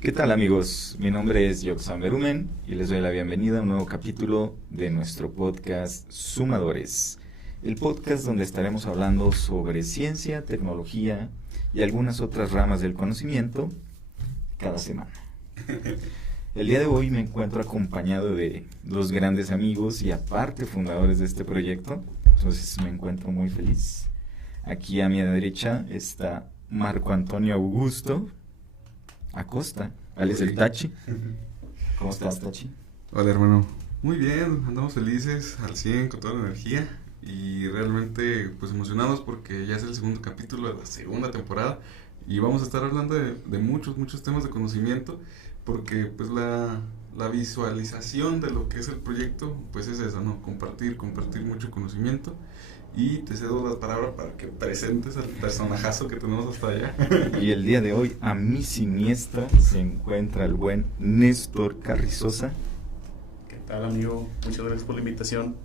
¿Qué tal, amigos? Mi nombre es Yoxan Berumen y les doy la bienvenida a un nuevo capítulo de nuestro podcast Sumadores, el podcast donde estaremos hablando sobre ciencia, tecnología y algunas otras ramas del conocimiento cada semana. El día de hoy me encuentro acompañado de dos grandes amigos y aparte fundadores de este proyecto, entonces me encuentro muy feliz. Aquí a mi derecha está Marco Antonio Augusto Acosta, alias el Tachi. ¿Cómo estás, Tachi? Hola, hermano. Muy bien, andamos felices, al 100, con toda la energía y realmente pues emocionados porque ya es el segundo capítulo de la segunda temporada y vamos a estar hablando de muchos temas de conocimiento porque pues la visualización de lo que es el proyecto pues es eso, ¿no? Compartir mucho conocimiento. Y te cedo la palabra para que presentes al personajazo que tenemos hasta allá. Y el día de hoy, a mi siniestra, se encuentra el buen Néstor Carrizosa. ¿Qué tal, amigo? Muchas gracias por la invitación.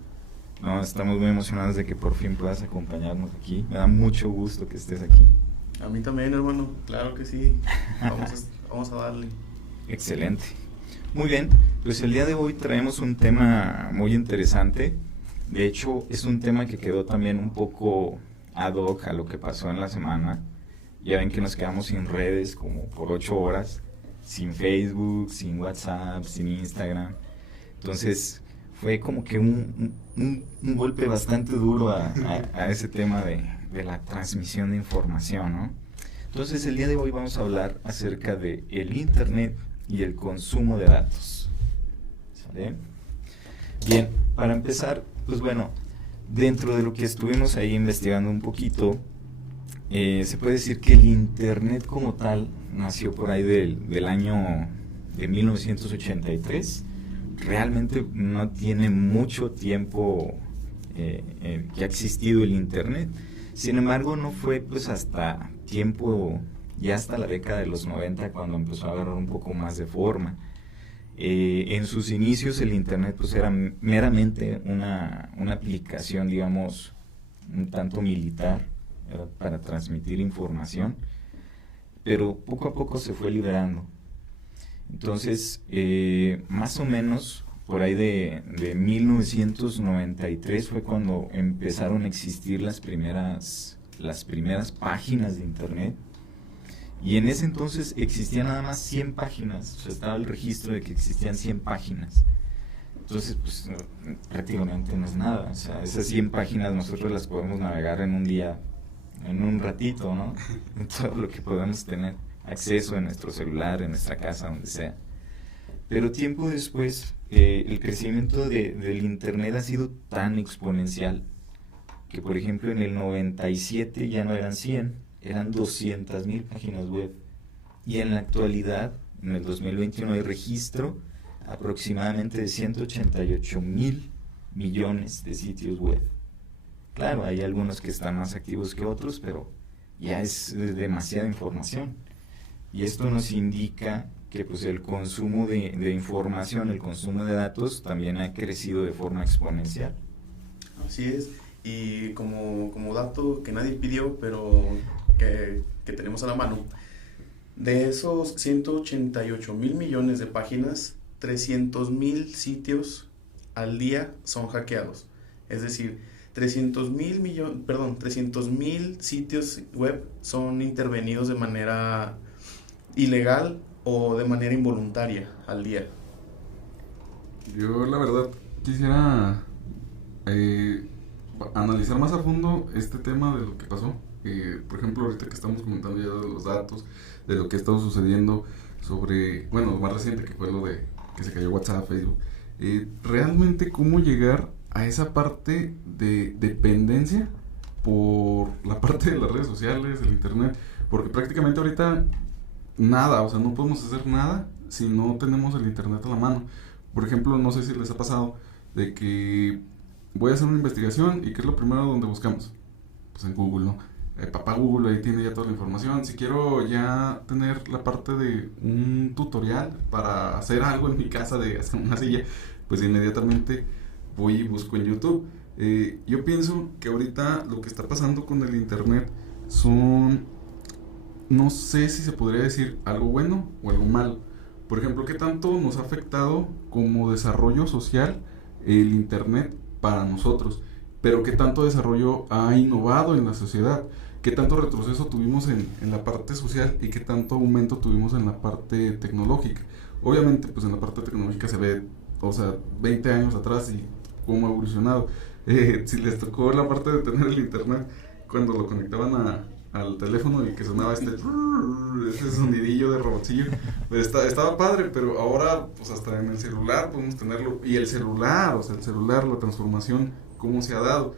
No, estamos muy emocionados de que por fin puedas acompañarnos aquí. Me da mucho gusto que estés aquí. A mí también, hermano. Claro que sí. Vamos a darle. Excelente. Muy bien, pues el día de hoy traemos un tema muy interesante. De hecho, es un tema que quedó también un poco ad hoc a lo que pasó en la semana. Ya ven que nos quedamos sin redes como por 8 horas, sin Facebook, sin WhatsApp, sin Instagram. Entonces, fue como que un golpe bastante duro a ese tema de la transmisión de información, ¿no? Entonces, el día de hoy vamos a hablar acerca de el Internet y el consumo de datos. ¿Sale? Bien, para empezar, pues bueno, dentro de lo que estuvimos ahí investigando un poquito, se puede decir que el Internet como tal nació por ahí del año de 1983. Realmente no tiene mucho tiempo que ha existido el Internet. Sin embargo, no fue pues hasta tiempo, ya hasta la década de los 90 cuando empezó a agarrar un poco más de forma. En sus inicios el Internet pues era meramente una aplicación, digamos, un tanto militar, ¿verdad?, para transmitir información, pero poco a poco se fue liberando. Entonces, más o menos por ahí de 1993 fue cuando empezaron a existir las primeras páginas de Internet. Y en ese entonces existían nada más 100 páginas, o sea, estaba el registro de que existían 100 páginas. Entonces, pues prácticamente no es nada, o sea, esas 100 páginas nosotros las podemos navegar en un día, en un ratito, ¿no? Todo lo que podamos tener acceso en nuestro celular, en nuestra casa, donde sea. Pero tiempo después, el crecimiento del Internet ha sido tan exponencial que, por ejemplo, en el 97 ya no eran 100, eran 200,000 páginas web. Y en la actualidad, en el 2021, hay registro aproximadamente de 188,000 millones de sitios web. Claro, hay algunos que están más activos que otros, pero ya es demasiada información. Y esto nos indica que pues el consumo de información, el consumo de datos también ha crecido de forma exponencial. Así es. Y como dato que nadie pidió, pero que tenemos a la mano, de esos 188,000 millones de páginas, 300,000 sitios al día son hackeados. Es decir, 300,000 sitios web son intervenidos de manera ilegal o de manera involuntaria al día. Yo la verdad quisiera analizar más a fondo este tema de lo que pasó. Por ejemplo, ahorita que estamos comentando ya de los datos, de lo que ha estado sucediendo sobre, bueno, lo más reciente que fue lo de que se cayó WhatsApp, Facebook. Realmente cómo llegar a esa parte de dependencia por la parte de las redes sociales, el Internet, porque prácticamente ahorita nada, o sea, no podemos hacer nada si no tenemos el Internet a la mano. Por ejemplo, no sé si les ha pasado de que voy a hacer una investigación y ¿qué es lo primero donde buscamos? Pues en Google, ¿no? Papá Google ahí tiene ya toda la información. Si quiero ya tener la parte de un tutorial para hacer algo en mi casa, de hacer una silla, pues inmediatamente voy y busco en YouTube. Yo pienso que ahorita lo que está pasando con el internet son, no sé si se podría decir algo bueno o algo malo. Por ejemplo, ¿qué tanto nos ha afectado como desarrollo social el internet para nosotros? Pero ¿qué tanto desarrollo ha innovado en la sociedad? ¿Qué tanto retroceso tuvimos en la parte social y qué tanto aumento tuvimos en la parte tecnológica? Obviamente, pues en la parte tecnológica se ve, o sea, 20 años atrás y cómo ha evolucionado. Si les tocó la parte de tener el internet cuando lo conectaban al teléfono y que sonaba ese sonidillo de robotcillo, pues estaba padre, pero ahora pues hasta en el celular podemos tenerlo. Y el celular, o sea, la transformación, cómo se ha dado.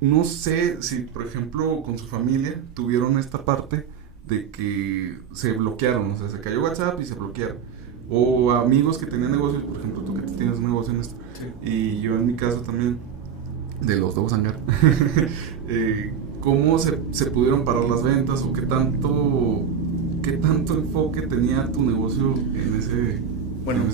No sé si, por ejemplo, con su familia tuvieron esta parte de que se bloquearon, o sea, se cayó WhatsApp y se bloquearon. O amigos que tenían negocios, por ejemplo, tú que tienes un negocio en esto, sí. Y yo en mi caso también, de los dos hangar, ¿cómo se pudieron parar las ventas o qué tanto enfoque tenía tu negocio en ese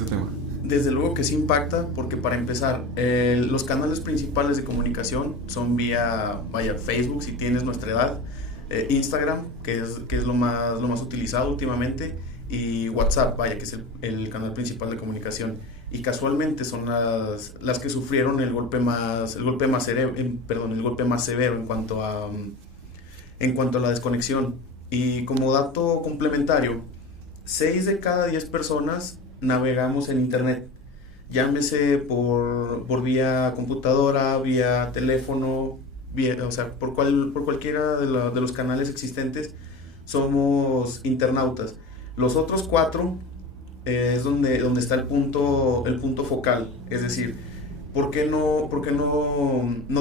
tema? Desde luego que sí impacta, porque para empezar, los canales principales de comunicación son vía Facebook, si tienes nuestra edad, Instagram, que es lo más utilizado últimamente, y WhatsApp, que es el canal principal de comunicación. Y casualmente son las que sufrieron el golpe más severo en cuanto a la desconexión. Y como dato complementario, 6 de cada 10 personas navegamos en internet, llámese por vía computadora, vía teléfono, por cualquiera de los canales existentes, somos internautas. Los otros 4 es donde está el punto focal, es decir, ¿por qué no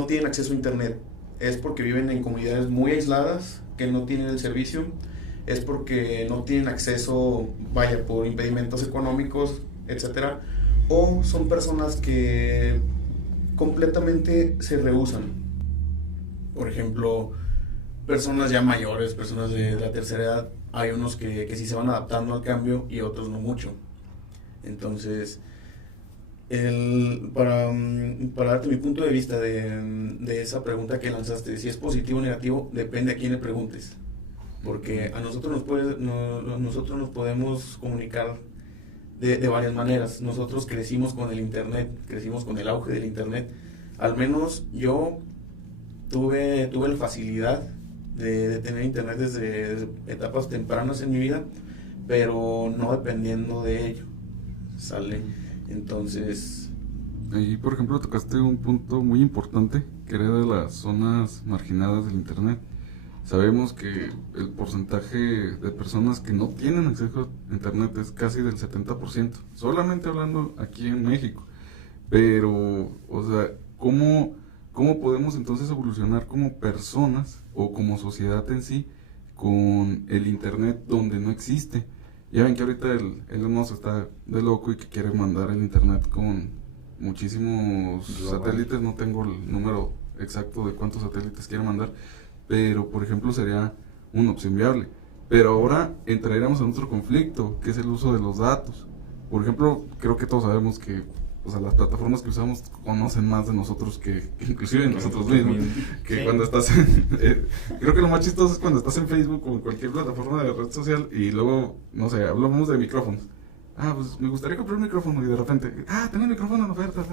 tienen acceso a internet? Es porque viven en comunidades muy aisladas, que no tienen el servicio, es porque no tienen acceso, por impedimentos económicos, etcétera, o son personas que completamente se rehúsan. Por ejemplo, personas ya mayores, personas de la tercera edad, hay unos que sí se van adaptando al cambio y otros no mucho. Entonces, para darte mi punto de vista de esa pregunta que lanzaste, si es positivo o negativo, depende a quién le preguntes. Porque a nosotros nos podemos comunicar de varias maneras. Nosotros crecimos con el internet, crecimos con el auge del internet. Al menos yo tuve la facilidad de tener internet desde etapas tempranas en mi vida, pero no dependiendo de ello. ¿Sale? Entonces... Ahí, por ejemplo, tocaste un punto muy importante, que era de las zonas marginadas del internet. Sabemos que el porcentaje de personas que no tienen acceso a internet es casi del 70%, solamente hablando aquí en México. Pero, o sea, ¿cómo podemos entonces evolucionar como personas o como sociedad en sí con el internet donde no existe? Ya ven que ahorita el Elon Musk está de loco y que quiere mandar el internet con muchísimos satélites. No tengo el número exacto de cuántos satélites quiere mandar, pero por ejemplo sería una opción viable. Pero ahora entraríamos en otro conflicto, que es el uso de los datos. Por ejemplo, creo que todos sabemos que, o sea, las plataformas que usamos conocen más de nosotros que inclusive nosotros mismos. Que sí. Cuando estás creo que lo más chistoso es cuando estás en Facebook o en cualquier plataforma de red social y luego, no sé, hablamos de micrófonos. Pues me gustaría comprar un micrófono y de repente, tengo un micrófono en oferta.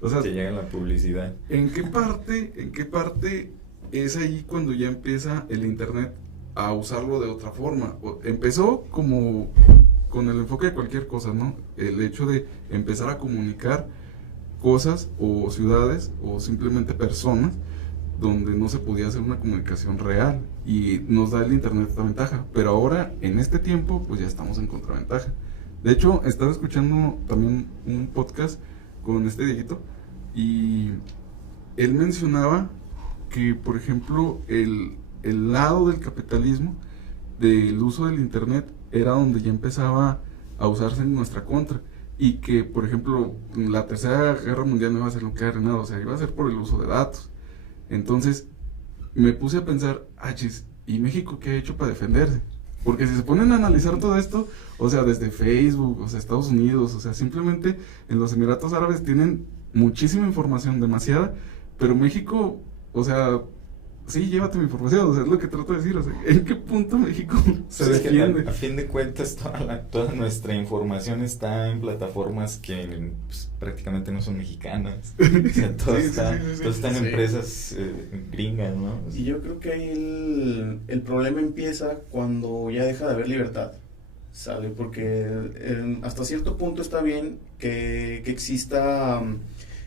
O sea, te llega la publicidad. ¿En qué parte es ahí cuando ya empieza el internet a usarlo de otra forma? Empezó como con el enfoque de cualquier cosa, ¿no? El hecho de empezar a comunicar cosas o ciudades o simplemente personas donde no se podía hacer una comunicación real, y nos da el internet esta ventaja. Pero ahora, en este tiempo, pues ya estamos en contraventaja. De hecho, estaba escuchando también un podcast con este viejito y él mencionaba que, por ejemplo, el lado del capitalismo, del uso del internet, era donde ya empezaba a usarse en nuestra contra, y que, por ejemplo, la tercera guerra mundial no iba a ser nuclear ni nada, o sea, iba a ser por el uso de datos. Entonces me puse a pensar, ¿y México qué ha hecho para defenderse? Porque si se ponen a analizar todo esto, o sea, desde Facebook, o sea, Estados Unidos, o sea, simplemente en los Emiratos Árabes tienen muchísima información, demasiada, pero México, o sea, sí, llévate mi información, o sea, es lo que trato de decir, o sea, ¿en qué punto México se Pues es que defiende? a fin de cuentas toda nuestra información está en plataformas que pues, prácticamente no son mexicanas. O sea, todo Sí, sí, está, sí, sí, sí. todo está en Sí. empresas gringas, ¿no? Y yo creo que ahí el problema empieza cuando ya deja de haber libertad, ¿sale? Porque hasta cierto punto está bien que existan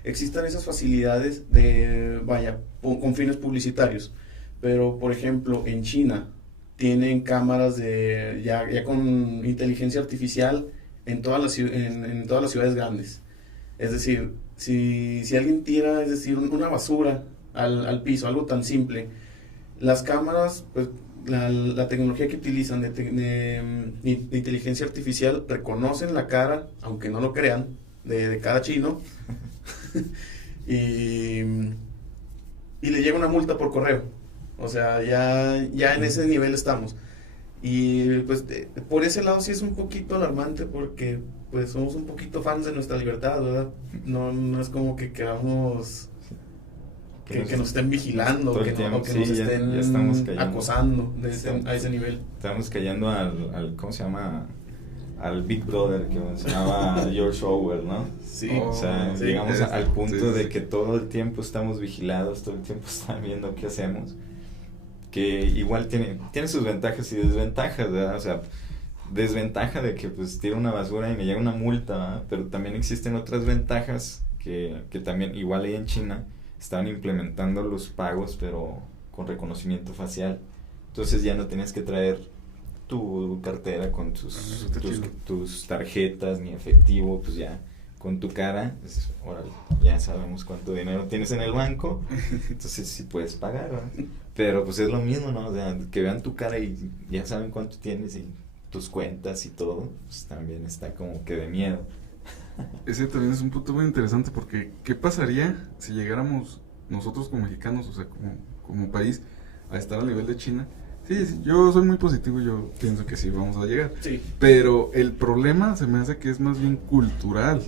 esas facilidades de, vaya, con fines publicitarios. Pero, por ejemplo, en China tienen cámaras ya con inteligencia artificial en en todas las ciudades grandes. Es decir, si alguien tira, es decir, una basura al piso, algo tan simple, las cámaras, pues la tecnología que utilizan de inteligencia artificial reconocen la cara, aunque no lo crean, de cada chino y, y le llega una multa por correo. O sea, ya en ese nivel estamos. Y pues por ese lado sí es un poquito alarmante porque pues somos un poquito fans de nuestra libertad, ¿verdad? No es como que queramos que nos estén vigilando, todo el que tiempo, nos sí, ya estamos estén cayendo. acosando Estamos- a ese nivel. Estamos cayendo ¿cómo se llama? Al Big Brother que mencionaba George Orwell, ¿no? Sí, O sea, sí, llegamos al punto sí, sí. de que todo el tiempo estamos vigilados, todo el tiempo están viendo qué hacemos, que igual tiene sus ventajas y desventajas, ¿verdad? O sea, desventaja de que pues tiro una basura y me llega una multa, ¿verdad? Pero también existen otras ventajas que también, igual ahí en China, estaban implementando los pagos, pero con reconocimiento facial. Entonces ya no tienes que traer tu cartera con Eso está chido. tus tarjetas ni efectivo, pues ya con tu cara, pues, órale, ya sabemos cuánto dinero tienes en el banco, entonces sí puedes pagar, ¿verdad? Pero pues es lo mismo, ¿no? O sea, que vean tu cara y ya saben cuánto tienes y tus cuentas y todo, pues también está como que de miedo. Ese también es un punto muy interesante porque ¿qué pasaría si llegáramos nosotros como mexicanos, o sea, como país, a estar al nivel de China? Sí, yo soy muy positivo, yo pienso que sí vamos a llegar. sí. Pero el problema se me hace que es más bien cultural.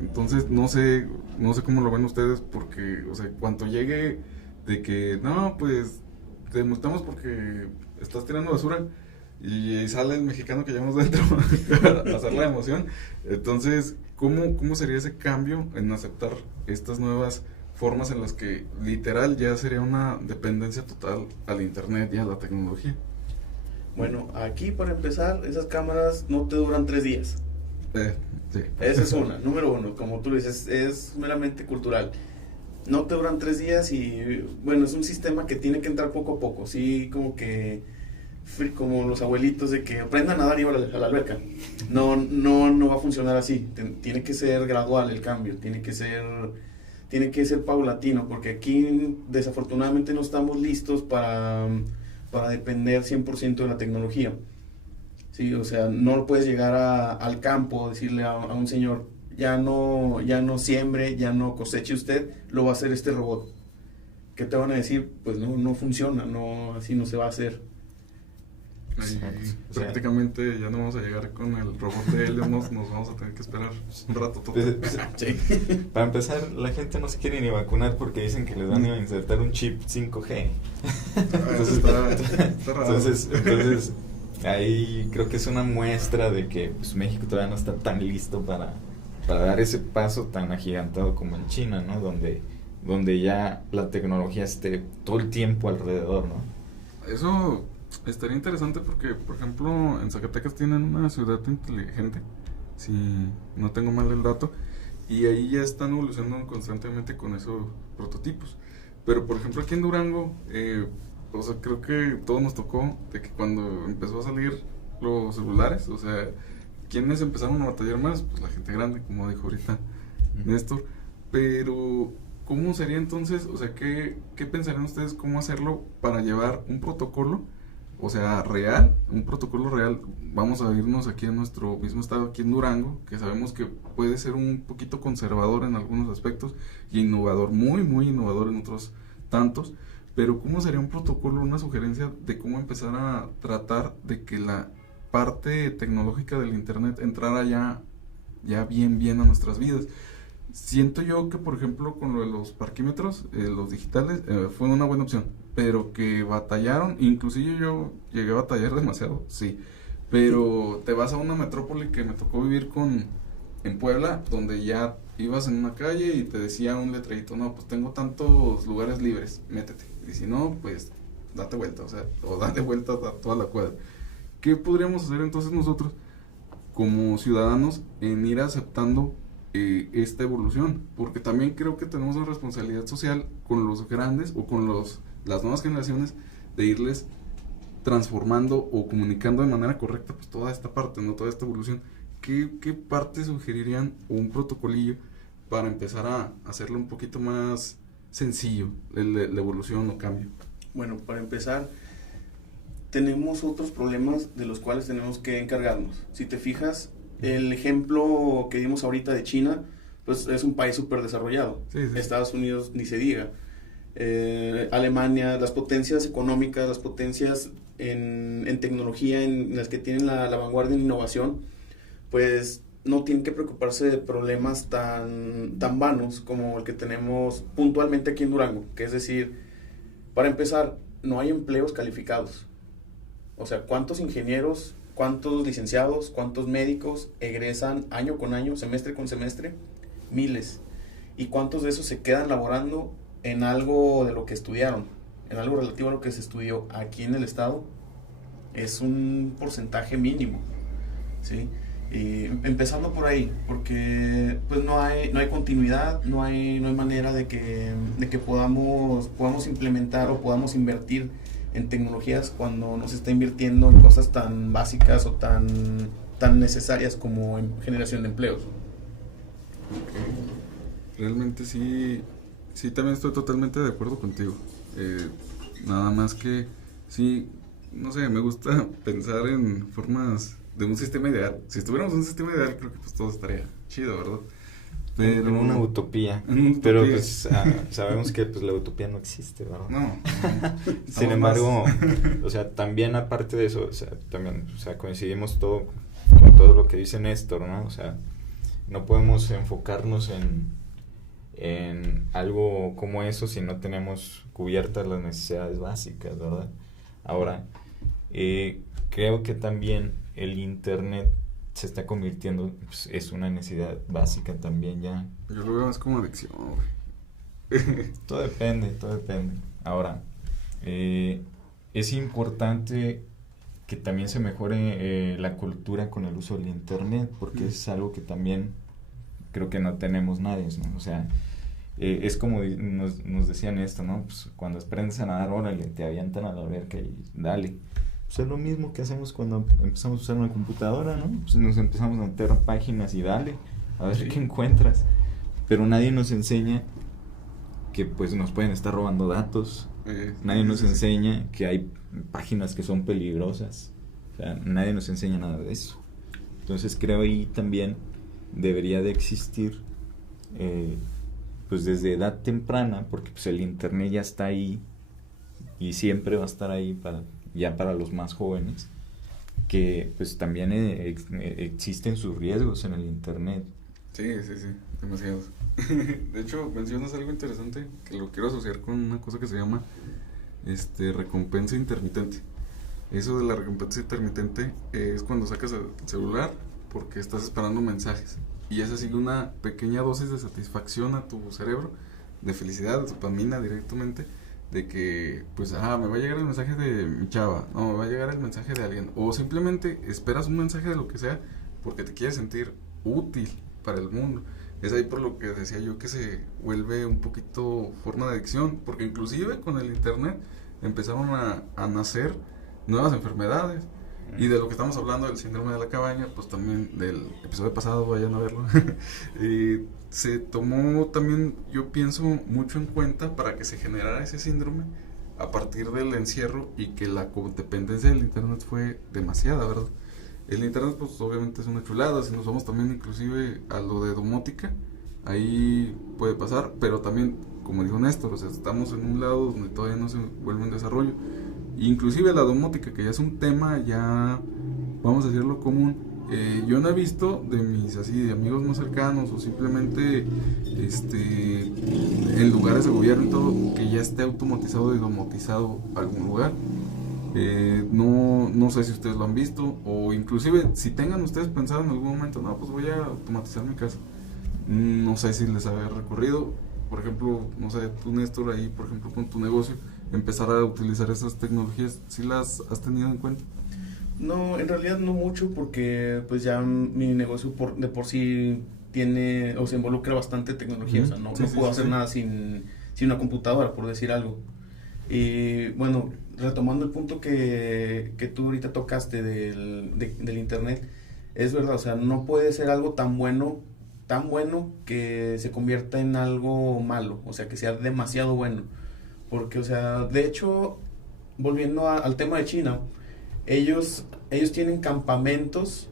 Entonces no sé cómo lo ven ustedes porque, o sea, cuando llegue de que, no, pues te multamos porque estás tirando basura y sale el mexicano que llevamos dentro a hacer la emoción. Entonces, ¿cómo sería ese cambio en aceptar estas nuevas formas en las que literal ya sería una dependencia total al internet y a la tecnología? Bueno, aquí para empezar, esas cámaras no te duran 3 días. Sí. Esa es una, número uno, como tú dices, es meramente cultural. No te duran 3 días y bueno, es un sistema que tiene que entrar poco a poco, sí, como los abuelitos de que aprendan a nadar y ahora a la alberca. No va a funcionar así, tiene que ser gradual el cambio, tiene que ser paulatino, porque aquí desafortunadamente no estamos listos para depender 100% de la tecnología. Sí, o sea, no puedes llegar al campo, decirle a un señor, ya no siembre, ya no coseche usted, lo va a hacer este robot. ¿Qué te van a decir? Pues no funciona, así no se va a hacer. Ahí, Exacto. O sea, prácticamente ya no vamos a llegar con el robot de Elon Musk, nos vamos a tener que esperar un rato todo. Pues, Sí. para empezar, la gente no se quiere ni vacunar porque dicen que les van a insertar un chip 5G. Eso está raro. Entonces, ahí creo que es una muestra de que pues, México todavía no está tan listo para dar ese paso tan agigantado como en China, ¿no? Donde ya la tecnología esté todo el tiempo alrededor, ¿no? Eso estaría interesante porque, por ejemplo, en Zacatecas tienen una ciudad inteligente, si no tengo mal el dato, y ahí ya están evolucionando constantemente con esos prototipos. Pero, por ejemplo, aquí en Durango, o sea, creo que todo nos tocó de que cuando empezó a salir los celulares, o sea, ¿quiénes empezaron a batallar más? Pues la gente grande, como dijo ahorita Néstor. Pero, ¿cómo sería entonces? O sea, ¿qué pensarían ustedes cómo hacerlo para llevar un protocolo? O sea, real, un protocolo real. Vamos a irnos aquí en nuestro mismo estado, aquí en Durango, que sabemos que puede ser un poquito conservador en algunos aspectos y innovador, muy, muy innovador en otros tantos. pero ¿cómo sería un protocolo, una sugerencia de cómo empezar a tratar de que la parte tecnológica del internet entrara ya bien a nuestras vidas? Siento yo que, por ejemplo, con lo de los parquímetros, los digitales, fue una buena opción, pero que batallaron, inclusive yo llegué a batallar demasiado, sí, pero te vas a una metrópoli que me tocó vivir en Puebla, donde ya ibas en una calle y te decía un letrerito, no, pues tengo tantos lugares libres, métete, y si no, pues date vuelta, o date vuelta a toda la cuadra. ¿Qué podríamos hacer entonces nosotros como ciudadanos en ir aceptando esta evolución? Porque también creo que tenemos una responsabilidad social con los grandes o con las nuevas generaciones de irles transformando o comunicando de manera correcta pues toda esta parte, ¿no? Toda esta evolución. ¿Qué parte sugerirían o un protocolillo para empezar a hacerlo un poquito más sencillo, la evolución o cambio? Bueno, para empezar, tenemos otros problemas de los cuales tenemos que encargarnos. Si te fijas, el ejemplo que dimos ahorita de China, pues es un país súper desarrollado. Sí. Estados Unidos ni se diga. Alemania, las potencias económicas, las potencias en tecnología, en las que tienen la vanguardia en innovación, pues no tienen que preocuparse de problemas tan vanos como el que tenemos puntualmente aquí en Durango, que es decir, para empezar, no hay empleos calificados. O sea, ¿cuántos ingenieros, cuántos licenciados, cuántos médicos egresan año con año, semestre con semestre? Miles. ¿Y cuántos de esos se quedan laborando en algo de lo que estudiaron, en algo relativo a lo que se estudió aquí en el estado? Es un porcentaje mínimo, ¿sí? Y empezando por ahí, porque pues no hay continuidad, no hay manera de que podamos implementar o podamos invertir en tecnologías cuando no se está invirtiendo en cosas tan básicas o tan necesarias como en generación de empleos. Realmente sí, también estoy totalmente de acuerdo contigo. Nada más que sí, no sé, me gusta pensar en formas de un sistema ideal. Si estuviéramos en un sistema ideal, creo que pues todo estaría chido, ¿verdad? Pero en una utopía. Pero pues sabemos que pues la utopía no existe, ¿verdad? No. Sin embargo, o sea, también aparte de eso, también coincidimos con todo lo que dice Néstor, ¿no? O sea, no podemos enfocarnos en algo como eso si no tenemos cubiertas las necesidades básicas, ¿verdad? Ahora, creo que también el internet se está convirtiendo, pues, es una necesidad básica también ya. Yo lo veo más como adicción, güey. Todo depende. Ahora, es importante que también se mejore la cultura con el uso del internet, porque es algo que también creo que no tenemos nadie, ¿no? O sea, es como nos decían esto, ¿no? Pues cuando aprendes a nadar, órale, te avientan a la alberca y dale. Pues es lo mismo que hacemos cuando empezamos a usar una computadora, ¿no? Pues nos empezamos a meter páginas y dale, a ver qué encuentras. Pero nadie nos enseña que pues nos pueden estar robando datos. Nadie nos enseña que hay páginas que son peligrosas. O sea, nadie nos enseña nada de eso. Entonces creo ahí también debería de existir pues desde edad temprana, porque pues el internet ya está ahí y siempre va a estar ahí para los más jóvenes, que pues también existen sus riesgos en el internet. Sí, demasiados. De hecho, mencionas algo interesante que lo quiero asociar con una cosa que se llama recompensa intermitente. Eso de la recompensa intermitente es cuando sacas el celular porque estás esperando mensajes y es así una pequeña dosis de satisfacción a tu cerebro, de felicidad, de dopamina directamente, de que pues me va a llegar el mensaje de mi chava, no, me va a llegar el mensaje de alguien, o simplemente esperas un mensaje de lo que sea porque te quieres sentir útil para el mundo. Es ahí por lo que decía yo que se vuelve un poquito forma de adicción, porque inclusive con el internet empezaron a nacer nuevas enfermedades. Y de lo que estamos hablando del síndrome de la cabaña, pues también del episodio pasado, vayan a verlo. Se tomó también, yo pienso, mucho en cuenta para que se generara ese síndrome a partir del encierro y que la codependencia del internet fue demasiada, ¿verdad? El internet pues obviamente es una chulada, si nos vamos también inclusive a lo de domótica, ahí puede pasar, pero también como dijo Néstor, o sea, estamos en un lado donde todavía no se vuelve en desarrollo. Inclusive la domótica, que ya es un tema ya, vamos a decirlo, común. Yo no he visto de mis de amigos más cercanos o simplemente en lugares de gobierno y todo, que ya esté automatizado y domotizado algún lugar. No sé si ustedes lo han visto, o inclusive si tengan ustedes pensado en algún momento, no, pues voy a automatizar mi casa. No sé si les había recorrido, por ejemplo, no sé, tú Néstor, ahí por ejemplo con tu negocio, empezar a utilizar esas tecnologías, ¿sí las has tenido en cuenta? No, en realidad no mucho, porque pues ya mi negocio de por sí tiene o se involucra bastante tecnología, o sea, no puedo hacer nada sin una computadora, por decir algo. Y bueno, retomando el punto que tú ahorita tocaste del internet, es verdad, o sea, no puede ser algo tan bueno que se convierta en algo malo, o sea, que sea demasiado bueno. Porque, o sea, de hecho, volviendo al tema de China, ellos tienen campamentos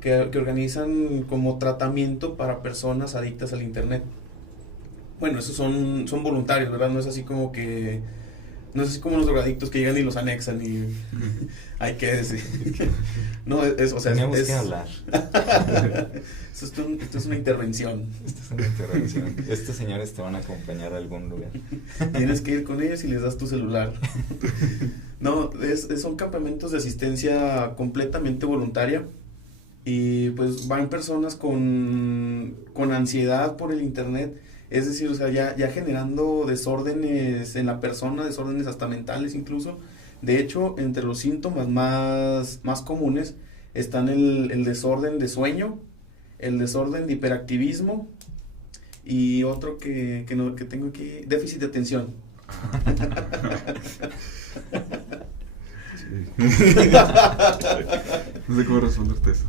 que organizan como tratamiento para personas adictas al internet. Bueno, esos son voluntarios, ¿verdad? No es así como los drogadictos que llegan y los anexan y hay que decir. No, o sea, tenemos que hablar. Esto es una intervención. Esto es una intervención. Estos señores te van a acompañar a algún lugar. Tienes que ir con ellos y les das tu celular. No, son campamentos de asistencia completamente voluntaria. Y pues van personas con ansiedad por el internet. Es decir, o sea, ya generando desórdenes en la persona, desórdenes hasta mentales incluso. De hecho, entre los síntomas más comunes están el desorden de sueño, el desorden de hiperactivismo y otro que tengo aquí, déficit de atención. No sé cómo responderte eso.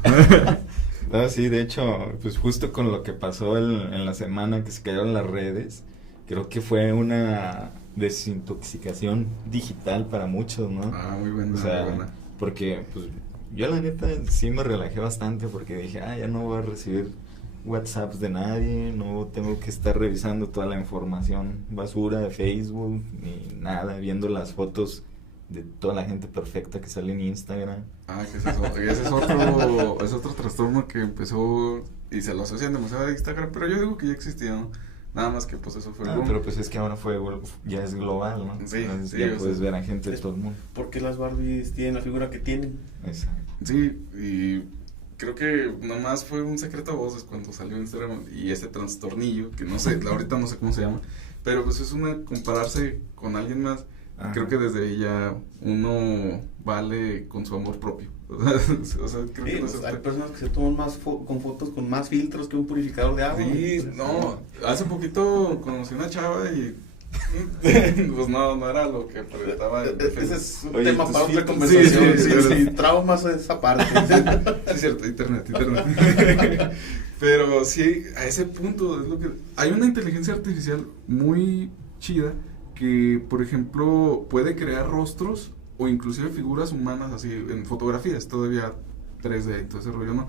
No, sí, de hecho, pues justo con lo que pasó en la semana que se cayeron las redes, creo que fue una desintoxicación digital para muchos, ¿no? Muy buena, o sea, muy buena. Porque pues yo la neta sí me relajé bastante porque dije, ya no voy a recibir WhatsApps de nadie, no tengo que estar revisando toda la información basura de Facebook, ni nada, viendo las fotos de toda la gente perfecta que sale en Instagram. Que ese es otro trastorno que empezó y se lo asocian demasiado a Instagram, pero yo digo que ya existía, ¿no? Nada más que pues eso fue pero pues es que ahora ya es global, ¿no? Sí, entonces ya puedes ver a gente de todo el mundo. Porque las Barbies tienen la figura que tienen. Exacto. Sí, y creo que nomás fue un secreto a voces cuando salió Instagram y ese trastornillo, que no sé, ahorita no sé cómo se llama, pero pues es compararse con alguien más. Ajá. Creo que desde ahí ya uno vale con su amor propio. O sea, creo que pues hay personas que se toman con fotos con más filtros que un purificador de agua. Sí, no, hace poquito conocí una chava y pues no era lo que proyectaba. Ese es un tema para otra conversación. Sí, traumas esa parte. Sí, cierto, internet. Pero sí, a ese punto es lo que hay una inteligencia artificial muy chida que, por ejemplo, puede crear rostros o inclusive figuras humanas así en fotografías, todavía 3D y todo ese rollo, ¿no?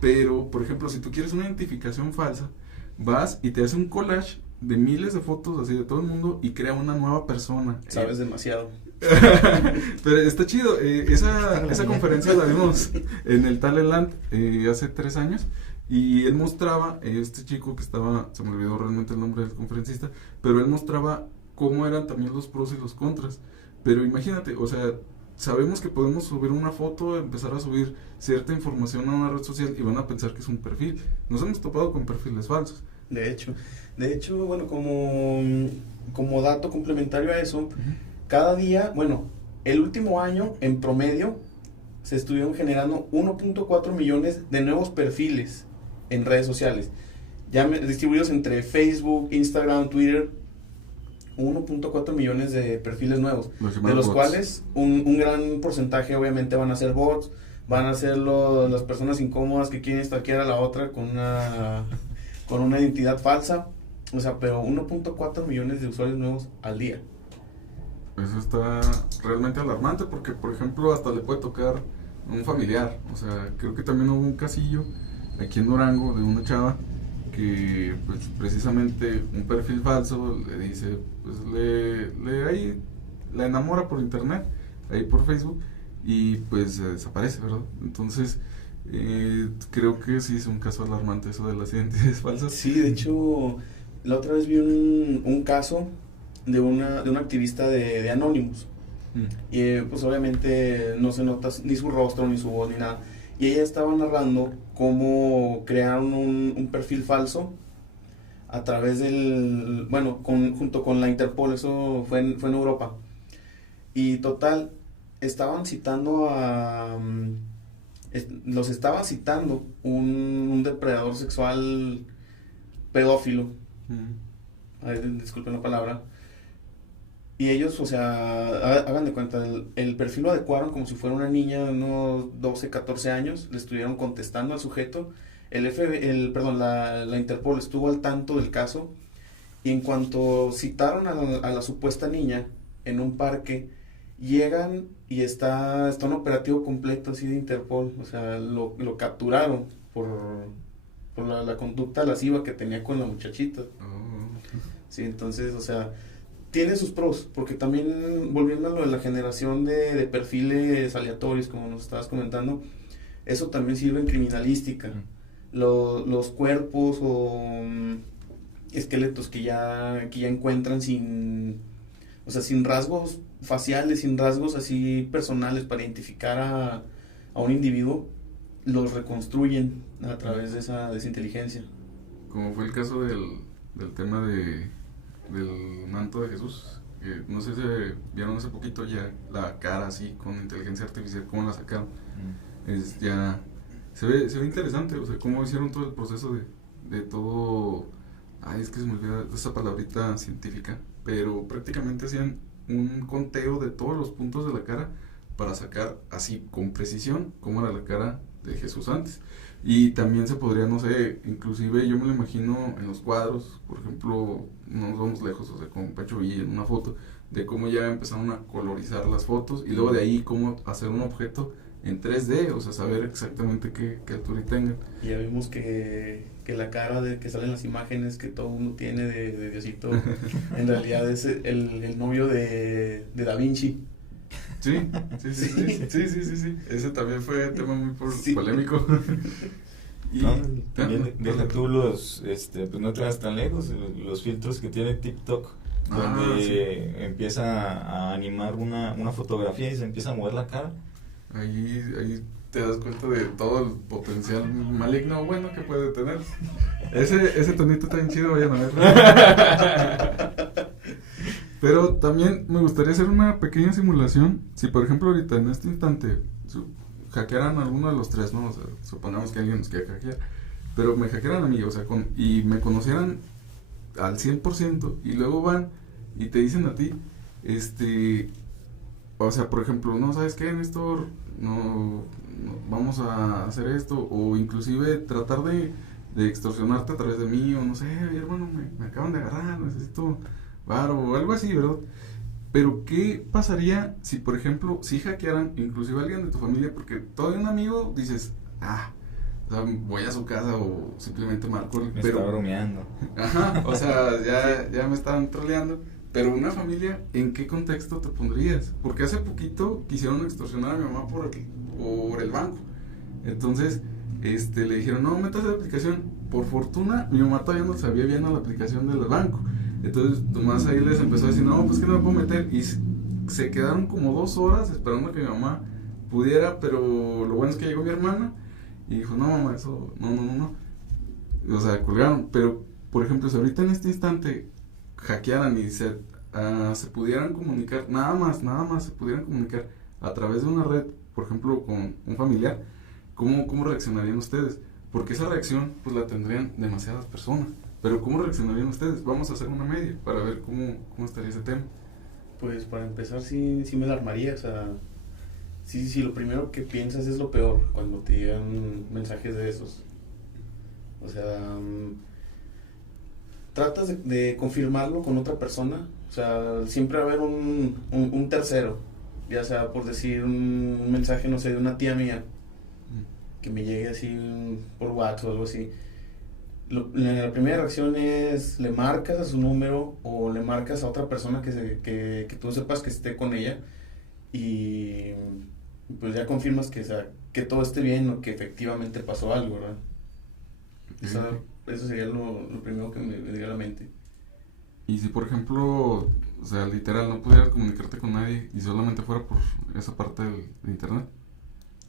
Pero, por ejemplo, si tú quieres una identificación falsa, vas y te hace un collage de miles de fotos así de todo el mundo y crea una nueva persona. Sabes demasiado. Pero está chido, esa conferencia la vimos en el Talentland hace 3 años. Y él mostraba, este chico que estaba, se me olvidó realmente el nombre del conferencista, pero él mostraba cómo eran también los pros y los contras. Pero imagínate, o sea, sabemos que podemos subir una foto, empezar a subir cierta información a una red social y van a pensar que es un perfil. Nos hemos topado con perfiles falsos. De hecho, bueno, como dato complementario a eso, cada día, bueno, el último año en promedio se estuvieron generando 1.4 millones de nuevos perfiles en redes sociales, ya distribuidos entre Facebook, Instagram, Twitter. 1.4 millones de perfiles nuevos, de los cuales un gran porcentaje obviamente van a ser bots, van a ser las personas incómodas que quieren stalkear a la otra con una identidad falsa, o sea, pero 1.4 millones de usuarios nuevos al día. Eso está realmente alarmante porque, por ejemplo, hasta le puede tocar a un familiar, o sea, creo que también hubo un casillo aquí en Durango de una chava que pues precisamente un perfil falso le dice, pues la enamora por internet, ahí por Facebook, y pues desaparece, ¿verdad? Entonces creo que sí es un caso alarmante eso de las identidades falsas. Sí, de hecho, la otra vez vi un caso de una activista de Anonymous. Y pues obviamente no se nota ni su rostro, ni su voz, ni nada. Y ella estaba narrando cómo crearon un perfil falso a través del, bueno, junto con la Interpol, eso fue en Europa. Y total, estaban citando los estaba citando un depredador sexual pedófilo. Ay, disculpen la palabra. Y ellos, o sea, hagan de cuenta, el perfil lo adecuaron como si fuera una niña de unos 12, 14 años, le estuvieron contestando al sujeto, la Interpol estuvo al tanto del caso, y en cuanto citaron a la supuesta niña en un parque, llegan y está un operativo completo así de Interpol, o sea, lo capturaron por la conducta lasciva que tenía con la muchachita. Sí, entonces, o sea, tiene sus pros, porque también, volviendo a lo de la generación de perfiles aleatorios, como nos estabas comentando, eso también sirve en criminalística. Los cuerpos o esqueletos que ya encuentran sin rasgos faciales, sin rasgos así personales para identificar a un individuo, los reconstruyen a través de esa inteligencia. Como fue el caso del tema del manto de Jesús, que no sé si vieron hace poquito ya la cara así con inteligencia artificial, cómo la sacaron. Ya se ve interesante, o sea, cómo hicieron todo el proceso de todo. Ay, es que se me olvida esa palabrita científica, pero prácticamente hacían un conteo de todos los puntos de la cara para sacar así con precisión cómo era la cara de Jesús antes. Y también se podría, no sé, inclusive yo me lo imagino en los cuadros, por ejemplo, no nos vamos lejos, o sea, con Pancho Villa en una foto, de cómo ya empezaron a colorizar las fotos, y luego de ahí cómo hacer un objeto en 3D, o sea, saber exactamente qué altura tenga. Y ya vimos que la cara que sale en las imágenes que todo uno tiene de Diosito, en realidad es el novio de Da Vinci. Sí. Ese también fue tema muy polémico. Y también deja tú pues no te vas tan lejos, los filtros que tiene TikTok, donde empieza a animar una fotografía y se empieza a mover la cara. Ahí te das cuenta de todo el potencial maligno bueno que puede tener. Ese tonito está bien chido, vayan a verlo. Pero también me gustaría hacer una pequeña simulación. Si por ejemplo ahorita en este instante hackearan a alguno de los tres, ¿no? O sea, supongamos que alguien nos quiera hackear, pero me hackearan a mí, o sea, y me conocieran al 100%, y luego van y te dicen a ti, o sea, por ejemplo, no, ¿sabes qué, Néstor? No vamos a hacer esto, o inclusive tratar de extorsionarte a través de mí, o no sé, hermano, me acaban de agarrar, necesito varo, o algo así, ¿verdad? Pero ¿qué pasaría si, por ejemplo, si hackearan inclusive a alguien de tu familia? Porque todavía un amigo dices, o sea, voy a su casa o simplemente marco. Me está bromeando. Ajá, o sea, ya me estaban troleando. Pero una familia, ¿en qué contexto te pondrías? Porque hace poquito quisieron extorsionar a mi mamá por el banco. Entonces, le dijeron, no, métase la aplicación. Por fortuna, mi mamá todavía no sabía bien a la aplicación del banco. Entonces, Tomás ahí les empezó a decir, no, pues que no me puedo meter. Y se quedaron como 2 horas esperando a que mi mamá pudiera, pero lo bueno es que llegó mi hermana y dijo, no, mamá, eso, no. O sea, colgaron. Pero, por ejemplo, si ahorita en este instante hackearan y se pudieran comunicar, nada más se pudieran comunicar a través de una red, por ejemplo, con un familiar, ¿cómo reaccionarían ustedes? Porque esa reacción, pues la tendrían demasiadas personas. Pero ¿cómo reaccionarían ustedes? Vamos a hacer una media para ver cómo estaría ese tema. Pues para empezar sí me alarmaría, o sea, sí, lo primero que piensas es lo peor cuando te llegan mensajes de esos. O sea, tratas de confirmarlo con otra persona, o sea, siempre va a haber un tercero, ya sea por decir un mensaje, no sé, de una tía mía, que me llegue así por WhatsApp o algo así. La primera reacción es, le marcas a su número o le marcas a otra persona que tú sepas que esté con ella y pues ya confirmas que, o sea, que todo esté bien o que efectivamente pasó algo, ¿verdad? O sea, eso sería lo primero que me vendría a la mente. Y si por ejemplo, o sea, literal, no pudieras comunicarte con nadie y solamente fuera por esa parte de internet,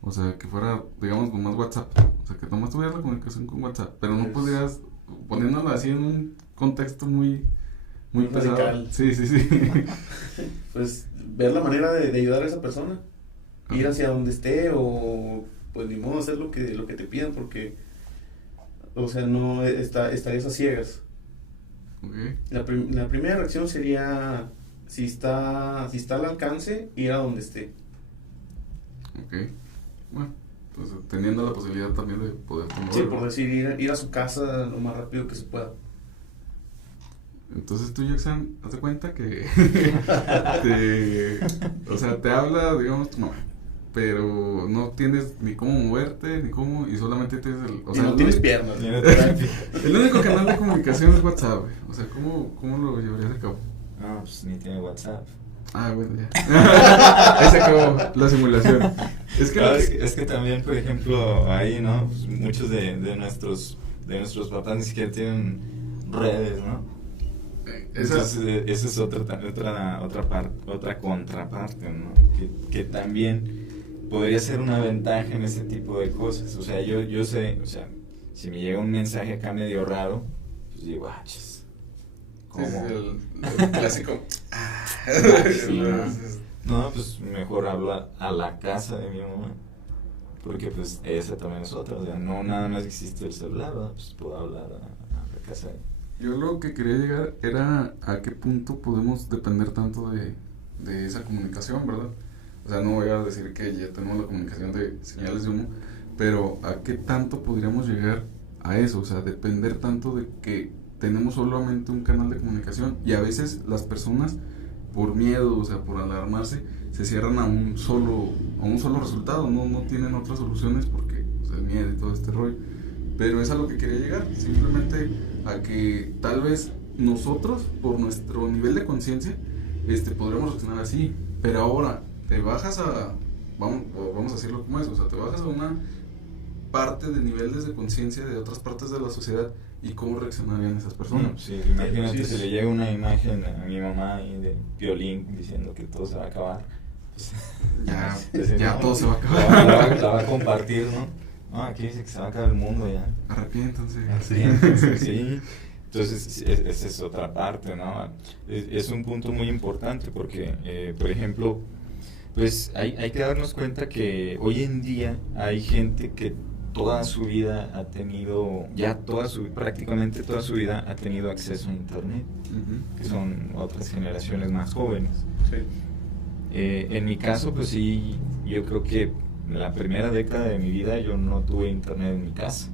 o sea, que fuera, digamos, con más WhatsApp, o sea, que nomás tuvieras la comunicación con WhatsApp, pero no pudieras, poniéndolo así en un contexto muy pesado. Radical. Sí. Pues ver la manera de ayudar a esa persona, ir hacia donde esté o pues ni modo hacer lo que te pidan porque, o sea, no estarías a ciegas. Okay. La primera reacción sería, si está al alcance, ir a donde esté. Ok. Bueno, pues teniendo la posibilidad también de poder tomar. Sí, por decir, ir a su casa lo más rápido que se pueda. Entonces tú, Jackson, haz de cuenta que o sea, te habla, digamos, tu mamá, pero no tienes ni cómo moverte, ni cómo, y solamente tienes o sea, no tienes piernas. El único canal de comunicación es WhatsApp, güey. O sea, ¿cómo lo llevarías a cabo? No, pues ni tiene WhatsApp. Ah, bueno, ya. Ahí se acabó la simulación. Es que también, por ejemplo, ahí, ¿no? Pues muchos de nuestros papás ni siquiera tienen redes, ¿no? Entonces, esa es otra contraparte, ¿no? Que también podría ser una ventaja en ese tipo de cosas. O sea, yo sé, o sea, si me llega un mensaje acá medio raro, pues digo, chis, ¿cómo? Es el clásico. Sí, no, pues mejor hablo a la casa de mi mamá. Porque pues esa también es otra, o sea, no nada más existe el celular, ¿verdad? Pues puedo hablar a la casa de... Yo lo que quería llegar era a qué punto podemos depender tanto de esa comunicación, ¿verdad? O sea, no voy a decir que ya tenemos la comunicación de señales de humo, pero a qué tanto podríamos llegar a eso, o sea, depender tanto de que tenemos solamente un canal de comunicación y a veces las personas por miedo, o sea, por alarmarse, se cierran a un solo resultado, no tienen otras soluciones porque, o sea, el miedo y todo este rollo. Pero es a lo que quería llegar, simplemente a que tal vez nosotros, por nuestro nivel de conciencia, podremos reaccionar así, pero ahora te bajas vamos a decirlo como es, o sea, te bajas a una parte de niveles de conciencia de otras partes de la sociedad y cómo reaccionarían esas personas. Sí, imagínate si le llega una imagen a mi mamá ahí de Piolín diciendo que todo se va a acabar. Pues, ya no, todo se va a acabar. La va a compartir, ¿no? No, aquí dice que se va a acabar el mundo ya. Arrepiéntanse. Sí. Entonces, esa es otra parte, ¿no? Es un punto muy importante porque, por ejemplo, pues hay que darnos cuenta que hoy en día hay gente que toda su vida ha tenido, prácticamente toda su vida ha tenido acceso a internet, que son otras generaciones más jóvenes. Sí. En mi caso, pues sí, yo creo que la primera década de mi vida yo no tuve internet en mi casa.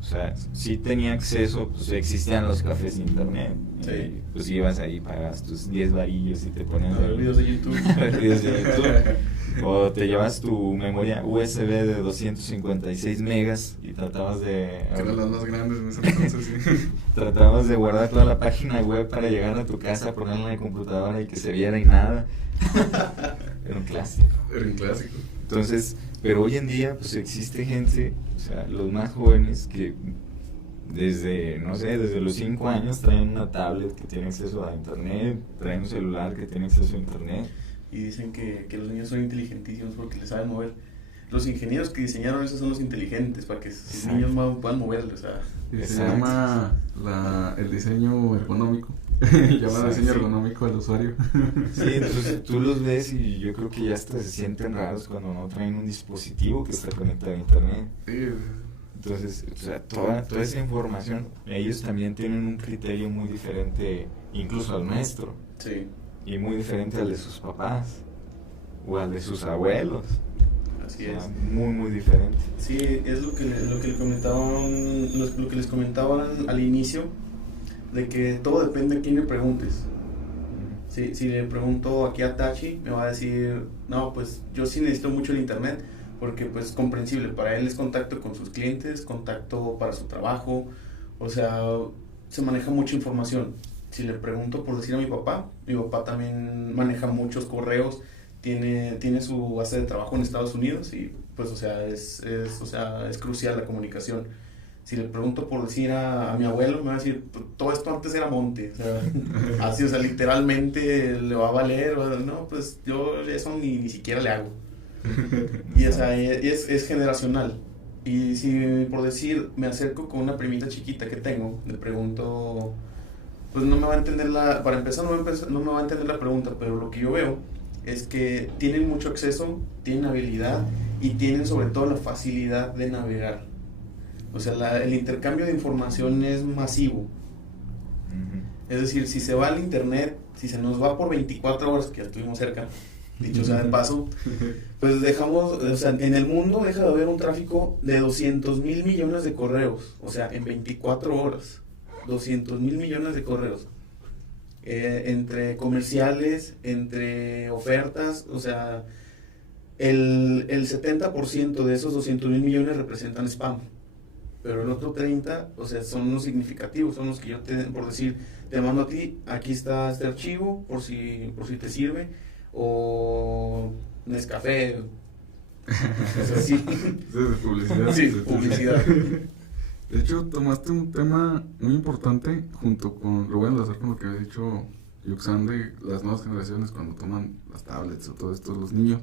O sea, sí tenía acceso, pues existían los cafés de internet. Sí. Pues ibas ahí, pagas tus 10 varillos y te ponías a ver videos de YouTube. Videos de YouTube. O te llevas tu memoria USB de 256 megas y tratabas de... Que eran las más grandes en ese entonces, sí. Tratabas de guardar toda la página web para llegar a tu casa, ponerla en la computadora y que se viera y nada. Era un clásico. Entonces, pero hoy en día pues existe gente, o sea, los más jóvenes que desde los 5 años traen una tablet que tiene acceso a internet, traen un celular que tiene acceso a internet. Y dicen que los niños son inteligentísimos porque les saben mover. Los ingenieros que diseñaron eso son los inteligentes para que sus niños puedan moverlo, o sea. Se llama el diseño ergonómico. Llama diseño ergonómico al usuario. Sí, entonces tú los ves y yo creo que ya hasta se sienten raros cuando no traen un dispositivo que está conectado a internet. Sí. Entonces, o sea, toda esa información, ellos también tienen un criterio muy diferente, incluso al nuestro. Sí. Y muy diferente al de sus papás o al de sus abuelos. Así o sea, es. Muy, muy diferente. Sí, es lo que les comentaban al inicio, de que todo depende de quién le preguntes. Si le pregunto aquí a Tachi, me va a decir, no, pues yo sí necesito mucho el internet, porque pues es comprensible, para él es contacto con sus clientes, contacto para su trabajo, o sea, se maneja mucha información. Si le pregunto por decir a mi papá también maneja muchos correos, tiene su base de trabajo en Estados Unidos y pues o sea, es crucial la comunicación. Si le pregunto por decir a mi abuelo, me va a decir, todo esto antes era monte, o sea, así, o sea, literalmente le va a valer, no, pues yo eso ni siquiera le hago. Y o sea, es generacional. Y si por decir me acerco con una primita chiquita que tengo, le pregunto, pues no me va a entender para empezar no me va a entender la pregunta, pero lo que yo veo es que tienen mucho acceso, tienen habilidad y tienen sobre todo la facilidad de navegar. O sea, el intercambio de información es masivo. Uh-huh. Es decir, si se va al internet, si se nos va por 24 horas, que ya estuvimos cerca, dicho sea de paso, pues o sea, en el mundo deja de haber un tráfico de 200,000 millones de correos. O sea, en 24 horas, 200,000 millones de correos. Entre comerciales, entre ofertas, o sea, el 70% de esos 200,000 millones representan spam. Pero el otro 30, o sea, son los significativos, son los que yo por decir, te mando a ti, aquí está este archivo, por si te sirve, o Nescafé, o sea, sí. Publicidad. Sí, publicidad. De hecho, tomaste un tema muy importante, junto con, lo voy a enlazar con lo que había dicho Yuxan, de las nuevas generaciones cuando toman las tablets o todo esto, los niños.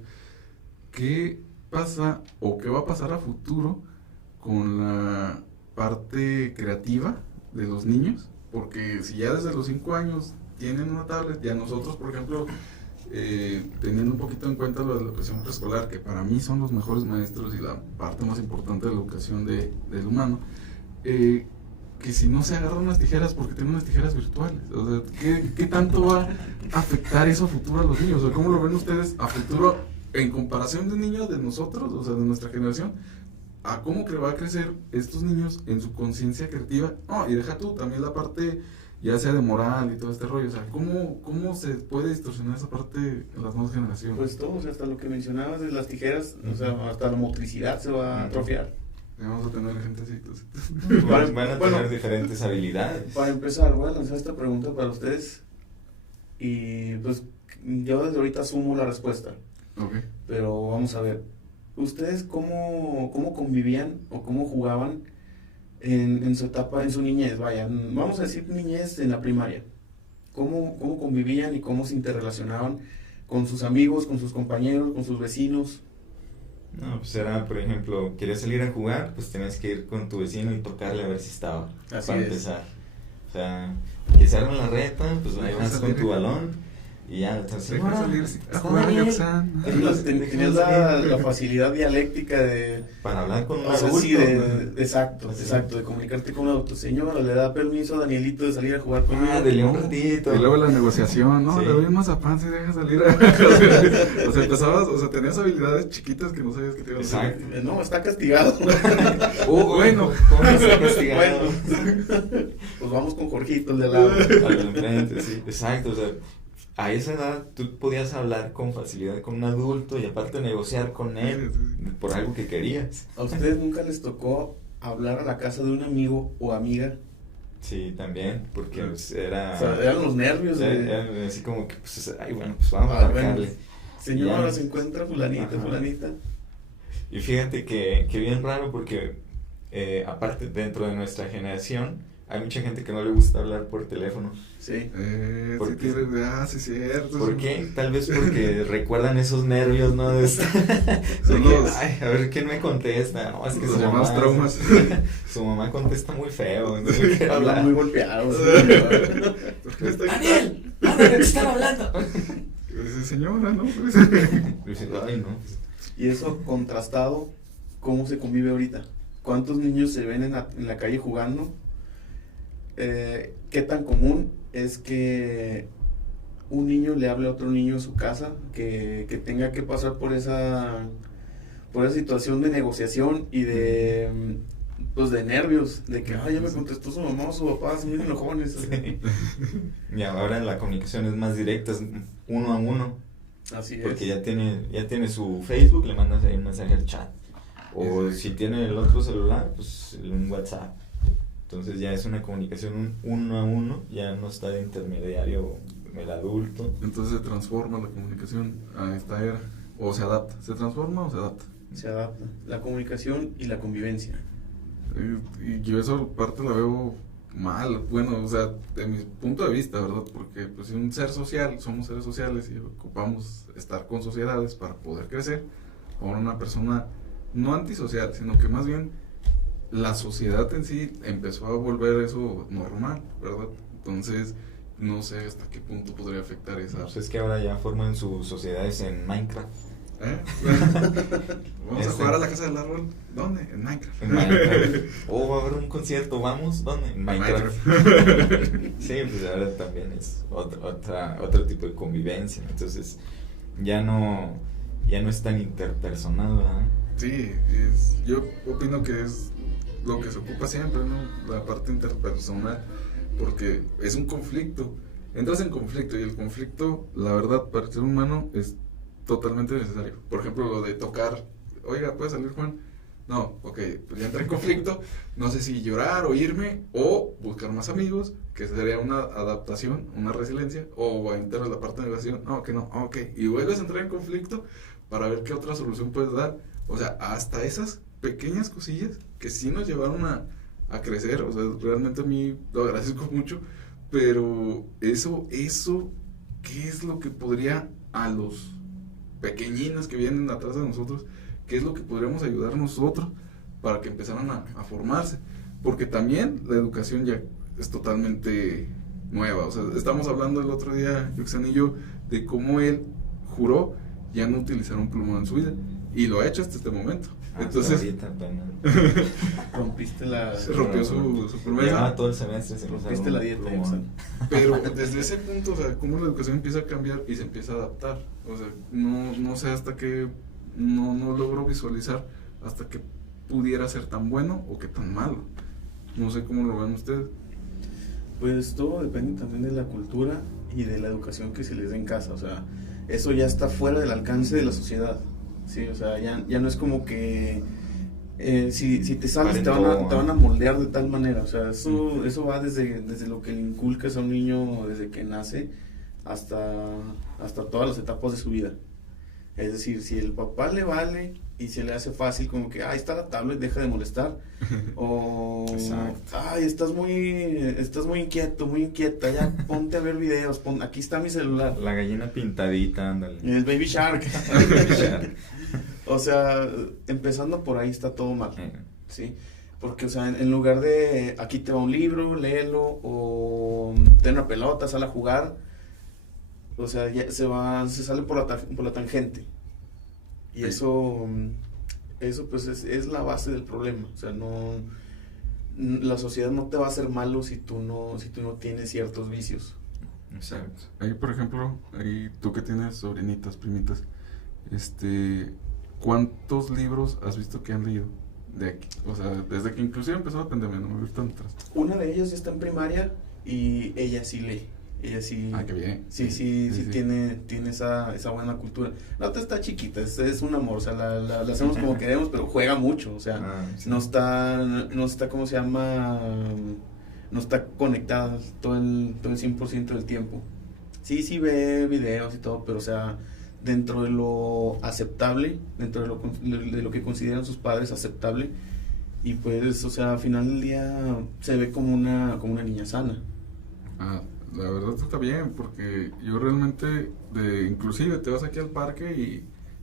¿Qué pasa o qué va a pasar a futuro con la parte creativa de los niños? Porque si ya desde los 5 años tienen una tablet, ya nosotros, por ejemplo, teniendo un poquito en cuenta lo de la educación preescolar, que para mí son los mejores maestros y la parte más importante de la educación del humano, que si no se agarran unas tijeras porque tienen unas tijeras virtuales, o sea, ¿qué tanto va a afectar eso a futuro a los niños? O sea, ¿cómo lo ven ustedes a futuro en comparación de niños de nosotros, o sea, de nuestra generación, a cómo va a crecer estos niños en su conciencia creativa? Y deja tú también la parte ya sea de moral y todo este rollo, o sea, ¿cómo se puede distorsionar esa parte en las nuevas generaciones? Pues todo, o sea, hasta lo que mencionabas de las tijeras, o sea, hasta la motricidad se va a atrofiar. Vamos a tener gente así. Van a tener diferentes habilidades. Para empezar, voy a lanzar esta pregunta para ustedes y pues yo desde ahorita asumo la respuesta. Okay. Pero vamos a ver, ¿ustedes cómo convivían o cómo jugaban en su etapa, en su niñez? Vaya, vamos a decir niñez en la primaria. ¿Cómo convivían y cómo se interrelacionaban con sus amigos, con sus compañeros, con sus vecinos? No, pues era, por ejemplo, querías salir a jugar, pues tenías que ir con tu vecino y tocarle a ver si estaba. Así para es. Empezar. O sea, que se arma la reta, pues vas con tu balón. Y ya, entonces, tenías la facilidad dialéctica de... Para hablar con un adulto. Sí, exacto, así. De comunicarte con un adulto. Señora, ¿le da permiso a Danielito de salir a jugar conmigo? Dele un ratito. Y luego la negociación, ¿no? Sí. Le doy un mazapán si deja salir. O sea, empezabas, o sea, tenías habilidades chiquitas que no sabías que te iban a hacer. Exacto. No, está castigado. Bueno. ¿Cómo está castigado? Bueno, pues vamos con Jorgito, el de lado. Al enfrente, sí. Exacto, o sea... A esa edad tú podías hablar con facilidad con un adulto y aparte negociar con él por algo que querías. ¿A ustedes nunca les tocó hablar a la casa de un amigo o amiga? Sí, también, porque pues, era... O sea, eran los nervios. Era así como que, pues, ay, bueno, pues vamos a marcarle. Bueno, señora, se encuentra fulanita. Y fíjate que bien raro porque, aparte, dentro de nuestra generación... Hay mucha gente que no le gusta hablar por teléfono. Sí. Sí, cierto. ¿Por qué? Tal vez porque recuerdan esos nervios, ¿no? De ay, a ver quién me contesta. No, es que su mamá, traumas. Su mamá contesta muy feo. No habla muy golpeado. ¡Daniel! ¡Daniel, te están hablando! Señora, ¿no? Ay, no. Y eso contrastado, ¿cómo se convive ahorita? ¿Cuántos niños se ven en la calle jugando? ¿Qué tan común es que un niño le hable a otro niño en su casa, que tenga que pasar por esa situación de negociación y de nervios, de que ya me contestó su mamá o su papá, son bien enojones? Sí. Y ahora la comunicación es más directa, es uno a uno. Así es. Porque ya tiene su Facebook, le mandas ahí un mensaje al chat. O si tiene el otro celular, pues un WhatsApp. Entonces ya es una comunicación uno a uno, ya no está de intermediario el adulto. Entonces se transforma la comunicación a esta era, o se adapta. ¿Se transforma o se adapta? Se adapta. La comunicación y la convivencia. Y yo esa parte la veo mal, bueno, o sea, de mi punto de vista, ¿verdad? Porque pues un ser social, somos seres sociales y ocupamos estar con sociedades para poder crecer. Ahora una persona no antisocial, sino que más bien la sociedad en sí empezó a volver eso normal, ¿verdad? Entonces, no sé hasta qué punto podría afectar esa... Pues es que ahora ya forman sus sociedades en Minecraft. Vamos a jugar a la casa del árbol. ¿Dónde? En Minecraft. En Minecraft. O va a haber un concierto, ¿vamos? ¿Dónde? En Minecraft. Sí, pues ahora también es otro tipo de convivencia. Entonces, ya no es tan interpersonal, ¿verdad? Sí, yo opino que es lo que se ocupa siempre, ¿no? La parte interpersonal, porque es un conflicto. Entras en conflicto y el conflicto, la verdad, para el ser humano es totalmente necesario. Por ejemplo, lo de tocar, oiga, ¿puede salir Juan? No, ok, pues ya entré en conflicto, no sé si llorar o irme o buscar más amigos, que sería una adaptación, una resiliencia, o entrar a la parte de negación, no, que no, ok, y vuelves a entrar en conflicto para ver qué otra solución puedes dar. O sea, hasta esas pequeñas cosillas que sí nos llevaron a crecer, o sea, realmente a mí lo agradezco mucho, pero eso, ¿qué es lo que podría a los pequeñinos que vienen atrás de nosotros, qué es lo que podríamos ayudar nosotros para que empezaran a formarse? Porque también la educación ya es totalmente nueva, o sea, estamos hablando el otro día, Yuxan y yo, de cómo él juró ya no utilizar un plumón en su vida, y lo ha hecho hasta este momento. Entonces, rompiste la... Se rompió su promesa. Llevaba todo el semestre. Rompiste la dieta, pero desde ese punto, o sea, cómo la educación empieza a cambiar y se empieza a adaptar. O sea, no sé hasta qué, no logro visualizar hasta que pudiera ser tan bueno o que tan malo. No sé cómo lo ven ustedes. Pues todo depende también de la cultura y de la educación que se les dé en casa. O sea, eso ya está fuera del alcance de la sociedad. Sí, o sea, ya no es como que si te sales te van a moldear de tal manera. O sea, eso va desde lo que le inculcas a un niño desde que nace hasta todas las etapas de su vida. Es decir, si el papá le vale y se le hace fácil como que, ahí está la tablet, deja de molestar. O, ay, estás muy inquieto, muy inquieta, ya ponte a ver videos, aquí está mi celular. La gallina pintadita, ándale. El Baby Shark. O sea, empezando por ahí está todo mal, ¿sí? Porque, o sea, en lugar de, aquí te va un libro, léelo, o ten una pelota, sal a jugar, o sea, ya se sale por la tangente. Y sí. Eso pues es la base del problema. O sea, la sociedad no te va a hacer malo si tú no tienes ciertos vicios. Exacto. Ahí, por ejemplo, tú que tienes sobrinitas, primitas, ¿cuántos libros has visto que han leído? De aquí, o sea, desde que inclusive empezó la pandemia, no me gusta atrás. Una de ellas ya está en primaria y ella sí lee. Ella sí. Ah, qué bien. Sí. Tiene esa buena cultura. La otra está chiquita, es un amor, o sea, la hacemos como queremos, pero juega mucho, o sea, sí. no está, ¿cómo se llama? No está conectada todo el 100% del tiempo. Sí ve videos y todo, pero o sea, dentro de lo aceptable, dentro de lo que consideran sus padres aceptable, y pues, o sea, al final del día se ve como una niña sana. La verdad está bien, porque yo realmente, inclusive te vas aquí al parque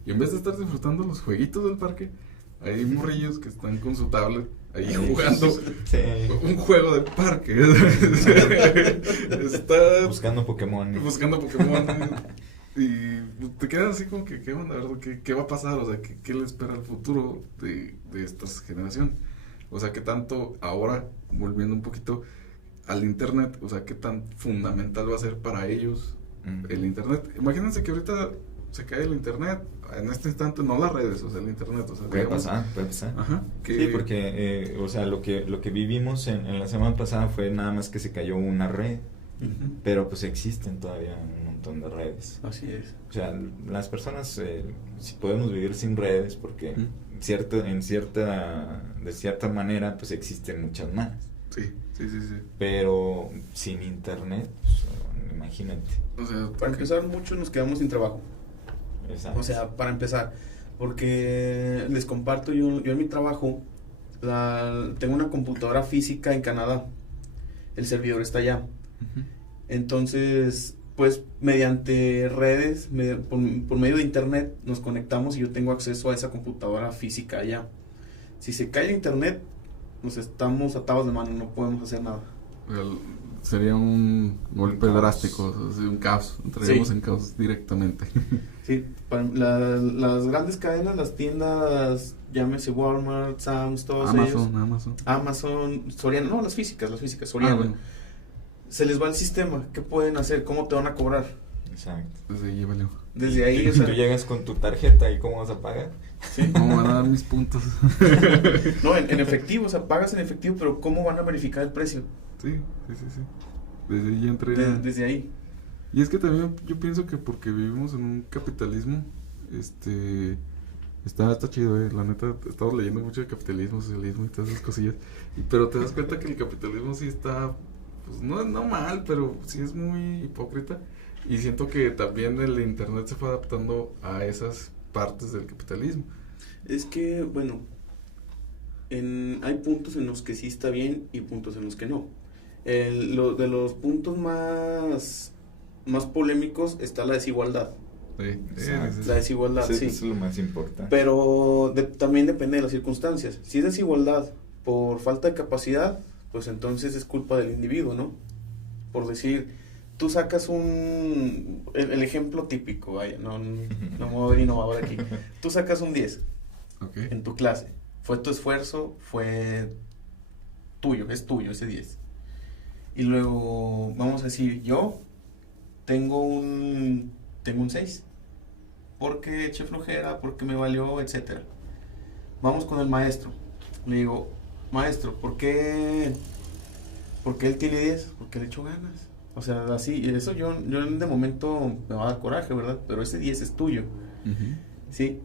y en vez de estar disfrutando los jueguitos del parque, hay morrillos que están con su tablet ahí jugando un juego de parque. Está buscando Pokémon. Y te quedas así como que, ¿qué onda, verdad? ¿Qué va a pasar? O sea, ¿qué le espera al futuro de estas generaciones? O sea, ¿qué tanto ahora, volviendo un poquito al internet, o sea, qué tan fundamental va a ser para ellos el internet? Imagínense que ahorita se cae el internet, en este instante no las redes, o sea, el internet, o sea, puede pasar. Ajá, sí, porque, o sea, lo que vivimos en la semana pasada fue nada más que se cayó una red, pero pues existen todavía un montón de redes. Así es. O sea, las personas si podemos vivir sin redes porque de cierta manera pues existen muchas más. Sí. Pero sin internet, pues, imagínate. O sea, Para empezar, muchos nos quedamos sin trabajo. Exacto. O sea, para empezar, porque les comparto, yo en mi trabajo tengo una computadora física en Canadá, el servidor está allá. Entonces, pues mediante redes, por medio de internet, nos conectamos y yo tengo acceso a esa computadora física allá. Si se cae el internet, nos estamos atados de mano, no podemos hacer nada. Sería un golpe drástico, un caos, entraríamos Sí. en caos directamente. Sí, las grandes cadenas, las tiendas, llámese Walmart, Sam's, todos ellos. Amazon, Soriana, no, las físicas, Soriana. Bueno. Se les va el sistema, ¿qué pueden hacer? ¿Cómo te van a cobrar? Exacto. Desde ahí valió. Desde ahí, o Tú sea, llegas con tu tarjeta y ¿cómo vas a pagar? ¿sí? ¿Cómo van a dar mis puntos? No, en efectivo, o sea, pagas en efectivo, pero ¿cómo van a verificar el precio? Sí. Desde ahí entré. Desde ahí. Y es que también yo pienso que porque vivimos en un capitalismo, está chido, la neta, estamos leyendo mucho de capitalismo, socialismo y todas esas cosillas, pero te das cuenta que el capitalismo sí está, pues no mal, pero sí es muy hipócrita, y siento que también el internet se fue adaptando a esas partes del capitalismo. Es que, bueno, hay puntos en los que sí está bien y puntos en los que no. De los puntos más polémicos está la desigualdad. Exacto. La desigualdad, Sí, sí. eso es lo más importante. Pero también depende de las circunstancias. Si es desigualdad por falta de capacidad, pues entonces es culpa del individuo, ¿no? Por decir, tú sacas el ejemplo típico, vaya, no me voy a ver innovador aquí. Tú sacas un 10 Okay. en tu clase. Fue tu esfuerzo, fue tuyo, es tuyo ese 10. Y luego, vamos a decir, yo tengo un 6. Porque eché flojera, porque me valió, etcétera. Vamos con el maestro. Le digo, maestro, ¿por qué él tiene 10? Porque le echó ganas. O sea, así, eso yo de momento me va a dar coraje, ¿verdad? Pero ese 10 es tuyo. ¿Sí?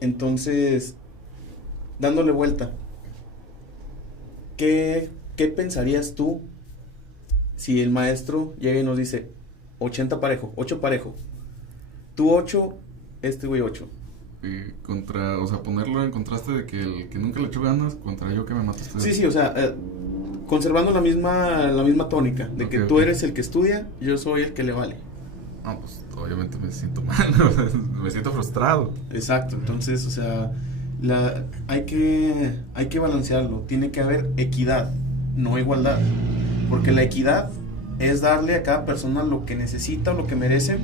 Entonces, dándole vuelta, ¿qué pensarías tú si el maestro llega y nos dice 80 parejo, 8 parejo? Tú 8, este güey 8. O sea, ponerlo en contraste de que el que nunca le echó ganas contra yo que me mato ustedes. Sí, o sea, conservando la misma tónica, de que tú eres el que estudia, yo soy el que le vale. Pues obviamente me siento mal, me siento frustrado. Exacto, entonces, o sea, hay que balancearlo, tiene que haber equidad, no igualdad, porque la equidad es darle a cada persona lo que necesita o lo que merece,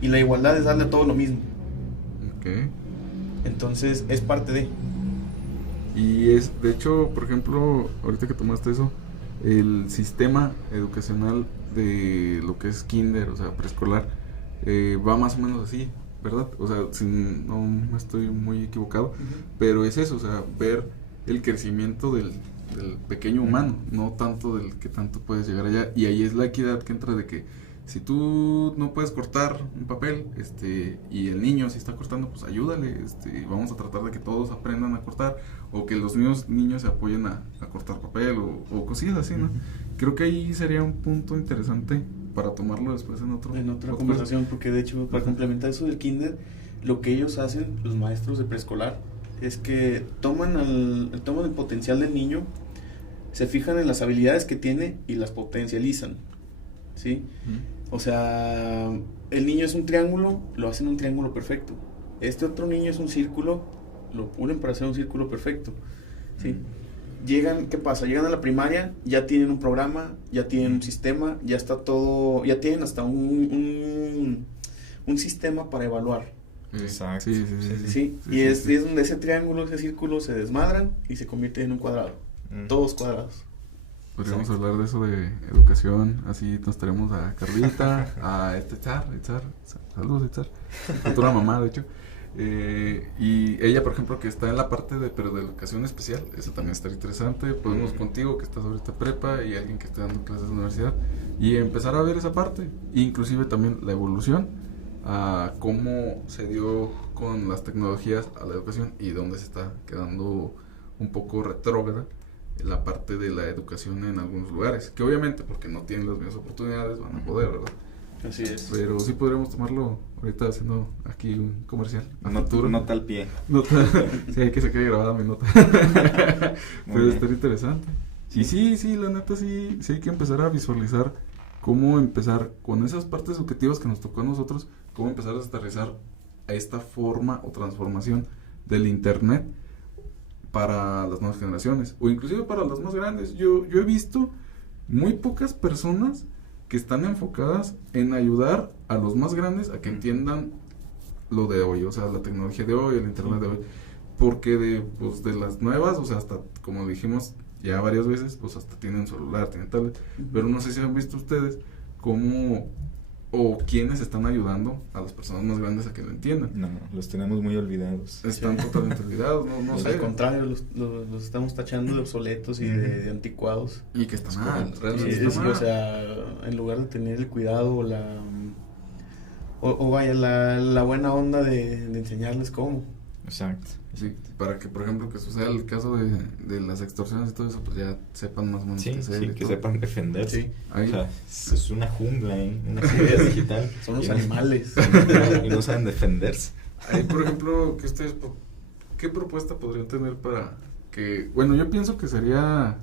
y la igualdad es darle a todos lo mismo. Okay. Entonces, es parte de... Y de hecho, por ejemplo, ahorita que tomaste eso, el sistema educacional de lo que es kinder, o sea, preescolar, va más o menos así, ¿verdad? O sea, si no me estoy muy equivocado, pero es eso, o sea, ver el crecimiento del pequeño humano, no tanto del que tanto puedes llegar allá, y ahí es la equidad que entra de que si tú no puedes cortar un papel, y el niño si está cortando, pues ayúdale, vamos a tratar de que todos aprendan a cortar, o que los niños se apoyen a cortar papel, o cosillas así, ¿no? Creo que ahí sería un punto interesante para tomarlo después en otra conversación, porque de hecho, para complementar eso del kinder, lo que ellos hacen, los maestros de preescolar, es que toman el potencial del niño, se fijan en las habilidades que tiene y las potencializan, ¿sí? O sea, el niño es un triángulo, lo hacen un triángulo perfecto. Este otro niño es un círculo, lo pulen para hacer un círculo perfecto, ¿sí? ¿Qué pasa? Llegan a la primaria, ya tienen un programa, ya tienen un sistema, ya está todo, ya tienen hasta un sistema para evaluar. Exacto. Sí. Y es donde ese triángulo, ese círculo se desmadran y se convierte en un cuadrado. Todos cuadrados. Podríamos hablar de eso de educación, así nos traemos a Carlita, a Itzar, saludos Itzar, a tu mamá de hecho, Y ella, por ejemplo, que está en la parte pero de educación especial, eso también está interesante. Podemos contigo, que estás ahorita prepa, y alguien que esté dando clases en la universidad, y empezar a ver esa parte, inclusive también la evolución, a cómo se dio con las tecnologías a la educación y dónde se está quedando un poco retrógrada la parte de la educación en algunos lugares, que obviamente porque no tienen las mismas oportunidades van a poder, ¿verdad? Así es. Pero sí podríamos tomarlo ahorita haciendo aquí un comercial. Nota al pie. Sí, hay que se quede grabada mi nota. Puede estar interesante. Y sí, la neta sí hay que empezar a visualizar cómo empezar con esas partes educativas que nos tocó a nosotros, cómo empezar a aterrizar a esta forma o transformación del internet para las nuevas generaciones, o inclusive para las más grandes. Yo he visto muy pocas personas que están enfocadas en ayudar a los más grandes a que entiendan lo de hoy, o sea, la tecnología de hoy, el internet de hoy, porque de las nuevas, o sea, hasta como dijimos ya varias veces, pues hasta tienen celular, tienen tablet, pero no sé si han visto ustedes cómo o quiénes están ayudando a las personas más grandes a que lo entiendan. No, los tenemos muy olvidados. Están totalmente olvidados, no sé. Al contrario, los estamos tachando de obsoletos y de anticuados. Y que está mal, realmente está mal. O sea, en lugar de tener el cuidado o vaya, la buena onda de enseñarles cómo. Exacto. Sí, para que, por ejemplo, que suceda el caso de las extorsiones y todo eso, pues ya sepan más o menos qué hacer. Sí, que sepan defenderse. Sí. O sea, es una jungla, una ciudad digital. Son los animales. Y no saben defenderse. Ahí, por ejemplo, que ustedes, ¿qué propuesta podrían tener para que, bueno, yo pienso que sería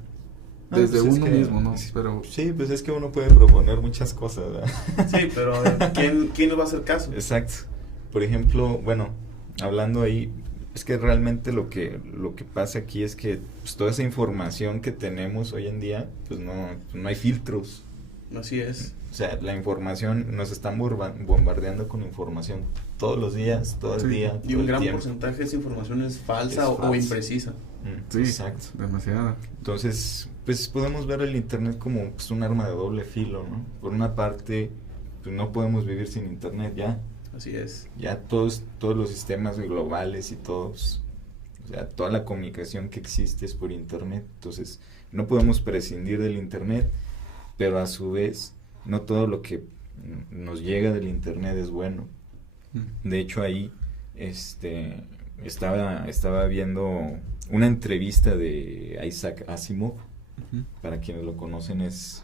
desde pues uno mismo, ¿no? Pero sí, pues es que uno puede proponer muchas cosas, ¿verdad? Sí, pero ¿quién le va a hacer caso? Exacto. Por ejemplo, bueno, hablando ahí, es que realmente lo que pasa aquí es que pues, toda esa información que tenemos hoy en día, pues no hay filtros. Así es. O sea, la información, nos están bombardeando con información todos los días, todo el día. Y un gran porcentaje de esa información es falsa o imprecisa. Sí, exacto. Demasiada. Entonces, pues podemos ver el internet como pues, un arma de doble filo, ¿no? Por una parte, pues no podemos vivir sin internet ya. Así es. Ya todos los sistemas globales y todos, o sea, toda la comunicación que existe es por internet. Entonces, no podemos prescindir del internet, pero a su vez, no todo lo que nos llega del internet es bueno. De hecho, ahí estaba viendo una entrevista de Isaac Asimov. Para quienes lo conocen, es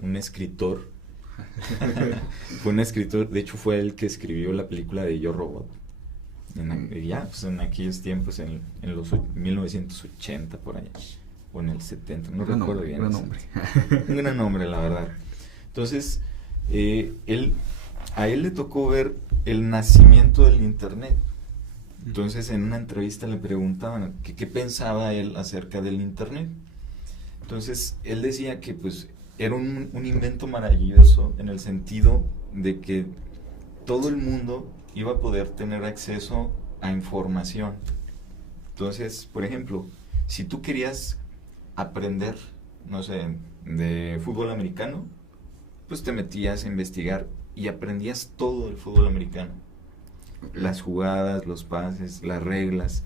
un escritor. Fue un escritor, de hecho fue el que escribió la película de Yo Robot en aquellos tiempos, en los 1980 por allá, o en el 70, no recuerdo bien. Un gran nombre, la verdad. Entonces, a él le tocó ver el nacimiento del internet. Entonces, en una entrevista le preguntaban qué pensaba él acerca del internet. Entonces, él decía que pues era un invento maravilloso en el sentido de que todo el mundo iba a poder tener acceso a información. Entonces, por ejemplo, si tú querías aprender, no sé, de fútbol americano, pues te metías a investigar y aprendías todo del fútbol americano. Las jugadas, los pases, las reglas.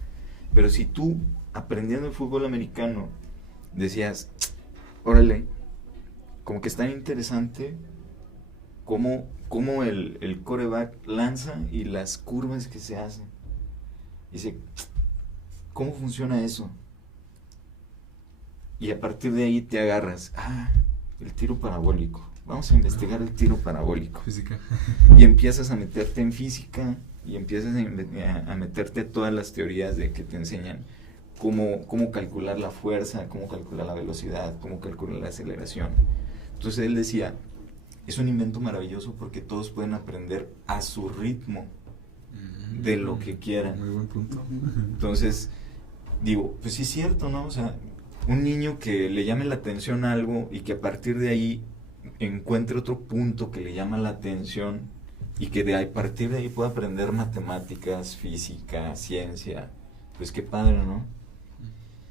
Pero si tú, aprendiendo el fútbol americano, decías, órale, como que es tan interesante cómo el quarterback lanza y las curvas que se hacen. Dice, ¿cómo funciona eso? Y a partir de ahí te agarras, el tiro parabólico. Vamos a investigar el tiro parabólico. Física. Y empiezas a meterte en física y empiezas a meterte todas las teorías de que te enseñan cómo calcular la fuerza, cómo calcular la velocidad, cómo calcular la aceleración. Entonces él decía, es un invento maravilloso porque todos pueden aprender a su ritmo de lo que quieran. Muy buen punto. Entonces, digo, pues sí es cierto, ¿no? O sea, un niño que le llame la atención a algo y que a partir de ahí encuentre otro punto que le llama la atención y que a partir de ahí pueda aprender matemáticas, física, ciencia, pues qué padre, ¿no?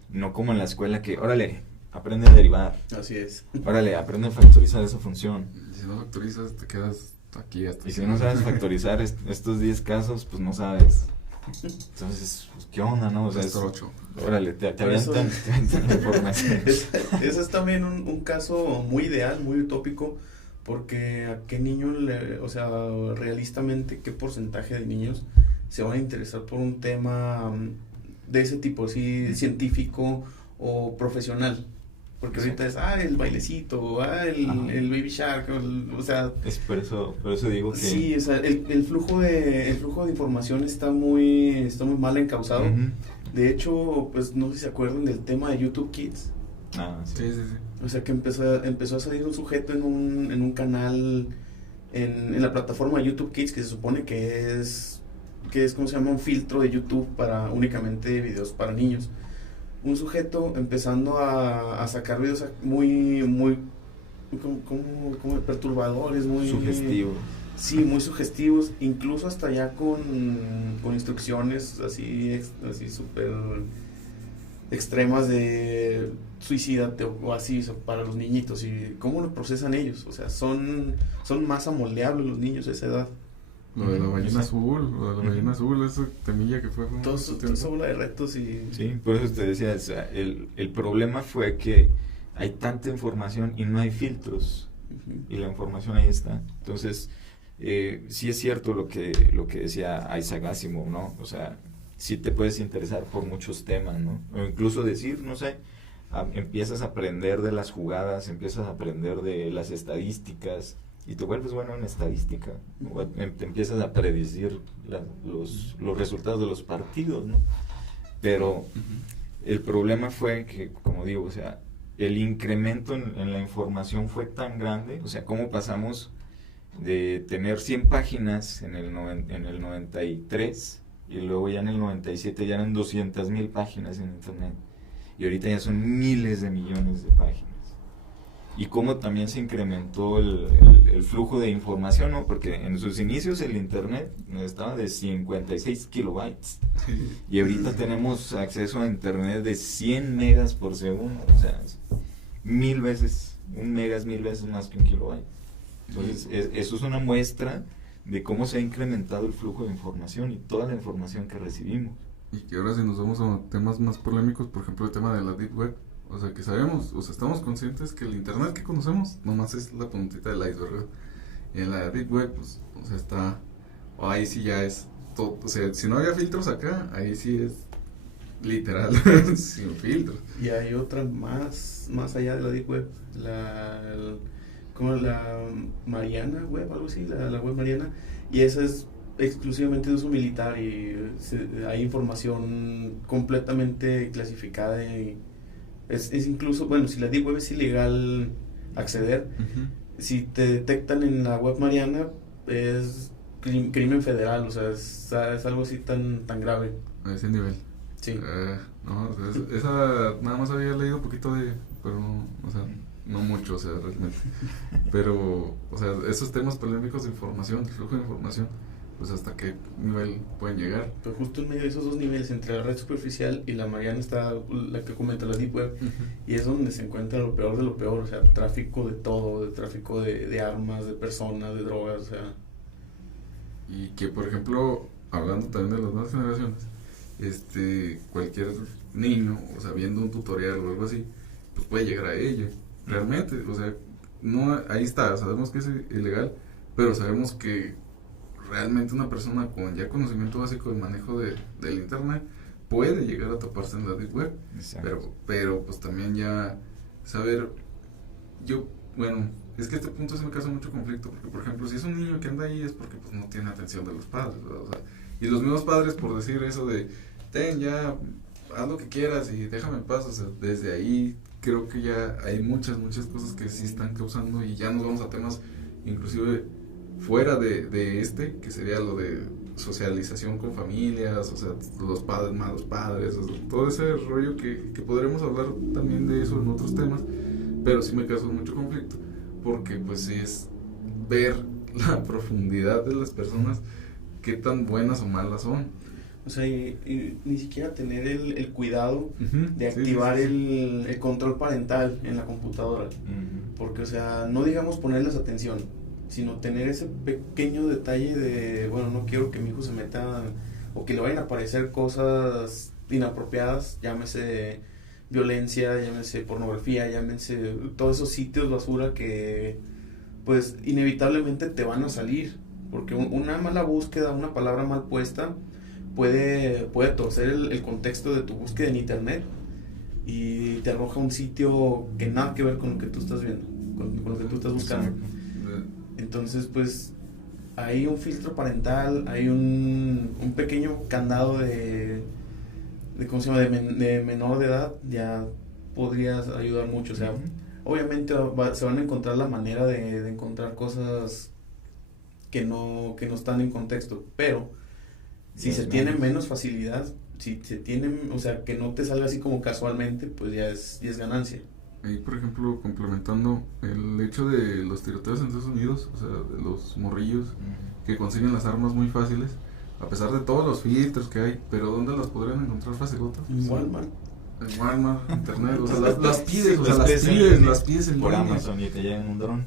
No como en la escuela que, órale, aprende a derivar. Así es. Órale, aprende a factorizar esa función. Y si no factorizas, te quedas aquí hasta. Y si no sabes factorizar estos 10 casos, pues no sabes. Entonces, pues, ¿qué onda, no? O sea, Hasta 8. órale, te avientan la información. Ese es también un caso muy ideal, muy utópico, porque a qué niño, o sea, realistamente, qué porcentaje de niños se van a interesar por un tema de ese tipo, así, científico o profesional. Porque ahorita es, el bailecito, el Baby Shark, o sea... Es por eso digo que... Sí, o sea, el flujo de información está muy mal encauzado. Uh-huh. De hecho, pues no sé si se acuerdan del tema de YouTube Kids. Sí. O sea, que empezó a salir un sujeto en un canal en la plataforma de YouTube Kids, que se supone que es como se llama, un filtro de YouTube para únicamente videos para niños. Un sujeto empezando a sacar videos muy como perturbadores, muy sugestivos. Sí, muy sugestivos, incluso hasta ya con instrucciones así súper extremas de suicídate o así, para los niñitos. ¿Y cómo lo procesan ellos? O sea, son más amoldeables los niños de esa edad. Lo de la ballena azul, esa temilla que fue... Todo eso bola de retos y... Sí, por eso te decía, o sea, el problema fue que hay tanta información y no hay filtros. Uh-huh. Y la información ahí está. Entonces, sí es cierto lo que decía Isaac Asimov, ¿no? O sea, sí te puedes interesar por muchos temas, ¿no? O incluso decir, no sé, empiezas a aprender de las jugadas, empiezas a aprender de las estadísticas, y te vuelves bueno en estadística, ¿no? Te empiezas a predecir los resultados de los partidos, ¿no? Pero el problema fue que, como digo, o sea, el incremento en la información fue tan grande, o sea, cómo pasamos de tener 100 páginas en el 93, y luego ya en el 97 ya eran 200,000 páginas en internet, y ahorita ya son miles de millones de páginas. Y cómo también se incrementó el flujo de información, ¿no? Porque en sus inicios el internet estaba de 56 kilobytes y ahorita tenemos acceso a internet de 100 megas por segundo, o sea, 1000 veces, un mega es 1000 veces más que un kilobyte. Entonces, eso es una muestra de cómo se ha incrementado el flujo de información y toda la información que recibimos. Y que ahora si nos vamos a temas más polémicos, por ejemplo el tema de la Deep Web, o sea que sabemos, o sea estamos conscientes que el internet que conocemos nomás es la puntita del iceberg, ¿verdad? Y en la Deep Web, pues, o sea está, ahí sí ya es todo, o sea si no había filtros acá, ahí sí es literal, sin filtros. Y hay otra más allá de la Deep Web, como la Mariana Web, algo así, la web Mariana, y esa es exclusivamente de uso militar y hay información completamente clasificada y es incluso, bueno, si la Deep Web es ilegal acceder, si te detectan en la web Mariana es crimen federal, o sea, es algo así tan grave. A ese nivel. Sí. No, esa nada más había leído un poquito pero no, o sea, no mucho, o sea, realmente. Pero, o sea, esos temas polémicos de información, de flujo de información, pues hasta qué nivel pueden llegar. Pero justo en medio de esos dos niveles, entre la red superficial y la Mariana, está la que comenta la Deep Web, y es donde se encuentra lo peor de lo peor, o sea, tráfico de todo, de tráfico de armas, de personas, de drogas, o sea. Y que, por ejemplo, hablando también de las nuevas generaciones, cualquier niño, o sea, viendo un tutorial o algo así, pues puede llegar a ello, realmente, o sea, no, ahí está, sabemos que es ilegal, pero sabemos que realmente una persona con ya conocimiento básico de manejo del internet puede llegar a toparse en la Deep Web. Pero pues también ya saber, bueno, es que este punto se me causa mucho conflicto, porque por ejemplo si es un niño que anda ahí es porque pues no tiene atención de los padres, ¿verdad? O sea, y los mismos padres por decir eso de ya, haz lo que quieras y déjame en paz, o sea, desde ahí creo que ya hay muchas cosas que sí están causando, y ya nos vamos a temas inclusive fuera de que sería lo de socialización con familias, o sea, los padres, malos padres, o sea, todo ese rollo que podremos hablar también de eso en otros temas, pero sí me causa mucho conflicto, porque pues sí es ver la profundidad de las personas, qué tan buenas o malas son. O sea, y ni siquiera tener el cuidado de activar el control parental en la computadora. Porque, o sea, no digamos ponerles atención, sino tener ese pequeño detalle de, bueno, no quiero que mi hijo se meta o que le vayan a aparecer cosas inapropiadas, llámese violencia, llámese pornografía, llámese todos esos sitios basura que pues inevitablemente te van a salir, porque una mala búsqueda, una palabra mal puesta puede torcer el contexto de tu búsqueda en internet y te arroja un sitio que nada que ver con lo que tú estás viendo, con lo que tú estás buscando. Entonces pues hay un filtro parental, hay un pequeño candado de ¿cómo se llama? De menor de edad, ya podrías ayudar mucho. O sea, obviamente se van a encontrar la manera de encontrar cosas que no están en contexto, pero si se tiene menos facilidad, si se tienen, o sea, que no te salga así como casualmente, pues ya es ganancia. Ahí, por ejemplo, complementando el hecho de los tiroteos en Estados Unidos, o sea, de los morrillos que consiguen las armas muy fáciles, a pesar de todos los filtros que hay, pero ¿dónde las podrían encontrar fácilmente? En Walmart. En Walmart, internet, o sea, las pides, las pides en por línea. Amazon y te llegan un dron.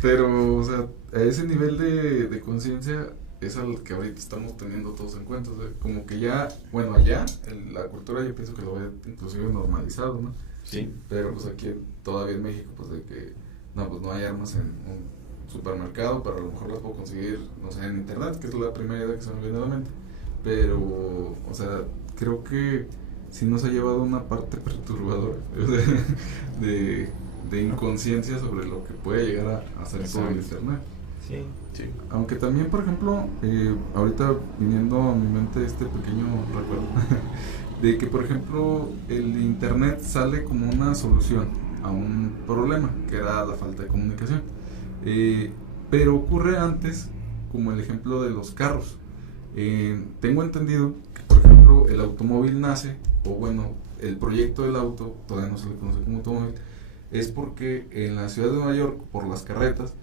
Pero, o sea, a ese nivel de conciencia es al que ahorita estamos teniendo todos en cuenta, o sea, como que ya, bueno, allá, la cultura yo pienso que lo ve inclusive normalizado, ¿no? Sí. Pero pues aquí todavía en México, pues de que, no, pues no hay armas en un supermercado, pero a lo mejor las puedo conseguir, no sé, en internet, que es la primera idea que se me viene a la mente. Pero, o sea, creo que sí nos ha llevado una parte perturbadora de inconsciencia sobre lo que puede llegar a hacer todo el internet. Sí, sí. Aunque también, por ejemplo, ahorita viniendo a mi mente este pequeño recuerdo de que, por ejemplo, el internet sale como una solución a un problema que era la falta de comunicación, pero ocurre antes, como el ejemplo de los carros. Tengo entendido que, por ejemplo, el automóvil nace, o bueno, el proyecto del auto, todavía no se le conoce como automóvil, es porque en la ciudad de Nueva York, por las carretas,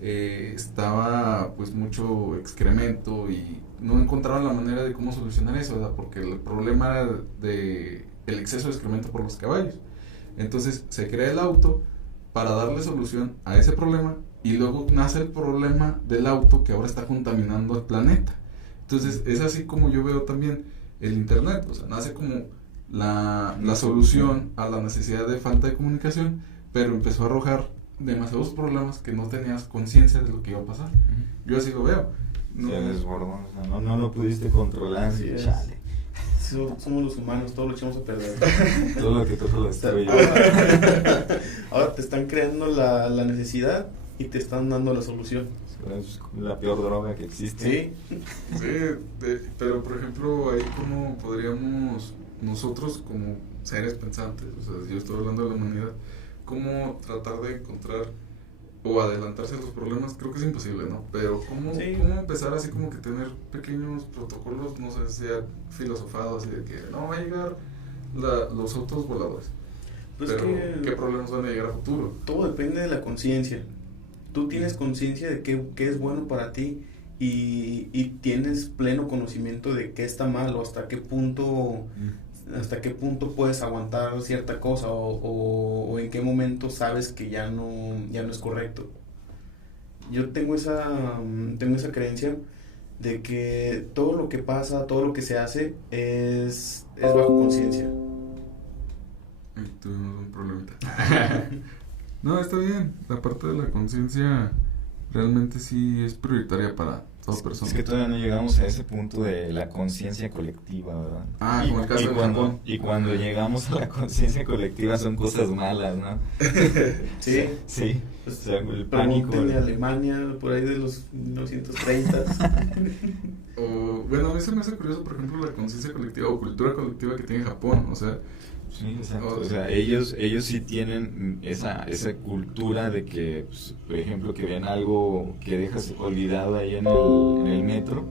estaba pues mucho excremento y no encontraban la manera de cómo solucionar eso, ¿verdad? Porque el problema era de el exceso de excremento por los caballos. Entonces se crea el auto para darle solución a ese problema y luego nace el problema del auto que ahora está contaminando el planeta. Entonces es así como yo veo también el internet, o sea, nace como la solución a la necesidad de falta de comunicación, pero empezó a arrojar demasiados problemas que no tenías conciencia de lo que iba a pasar. Yo así lo veo. No, se desbordó, o sea, no lo pudiste controlar. Sí, chale. Somos los humanos, todo lo echamos a perder. Todo lo que toca lo destruye. Ahora te están creando la necesidad y te están dando la solución. Es la peor droga que existe. Sí, pero por ejemplo, ahí cómo podríamos nosotros como seres pensantes, o sea, yo estoy hablando de la humanidad, cómo tratar de encontrar o adelantarse a los problemas, creo que es imposible, ¿no? Pero cómo empezar así como que tener pequeños protocolos, no sé, sea filosofados, así de que no va a llegar los autos voladores. Pues pero ¿qué problemas van a llegar a futuro? Todo depende de la conciencia. Tú tienes conciencia de qué es bueno para ti y tienes pleno conocimiento de qué está mal o hasta qué punto puedes aguantar cierta cosa o en qué momento sabes que ya no es correcto. Yo tengo esa creencia de que todo lo que pasa, todo lo que se hace es bajo conciencia. Tuvimos un problemita. No, está bien. La parte de la conciencia realmente sí es prioritaria para toda persona. Es que todavía no llegamos a ese punto de la conciencia colectiva, ¿verdad? Como el caso de Japón. Y cuando llegamos a la conciencia colectiva son cosas malas, ¿no? Sí. Sí. O sea, el pánico de Alemania, por ahí de los 1930. Bueno, a mí se me hace curioso, por ejemplo, la conciencia colectiva o cultura colectiva que tiene Japón, o sea... Sí, exacto. O sea, ellos sí tienen esa cultura de que, pues, por ejemplo, que ven algo que dejas olvidado ahí en el metro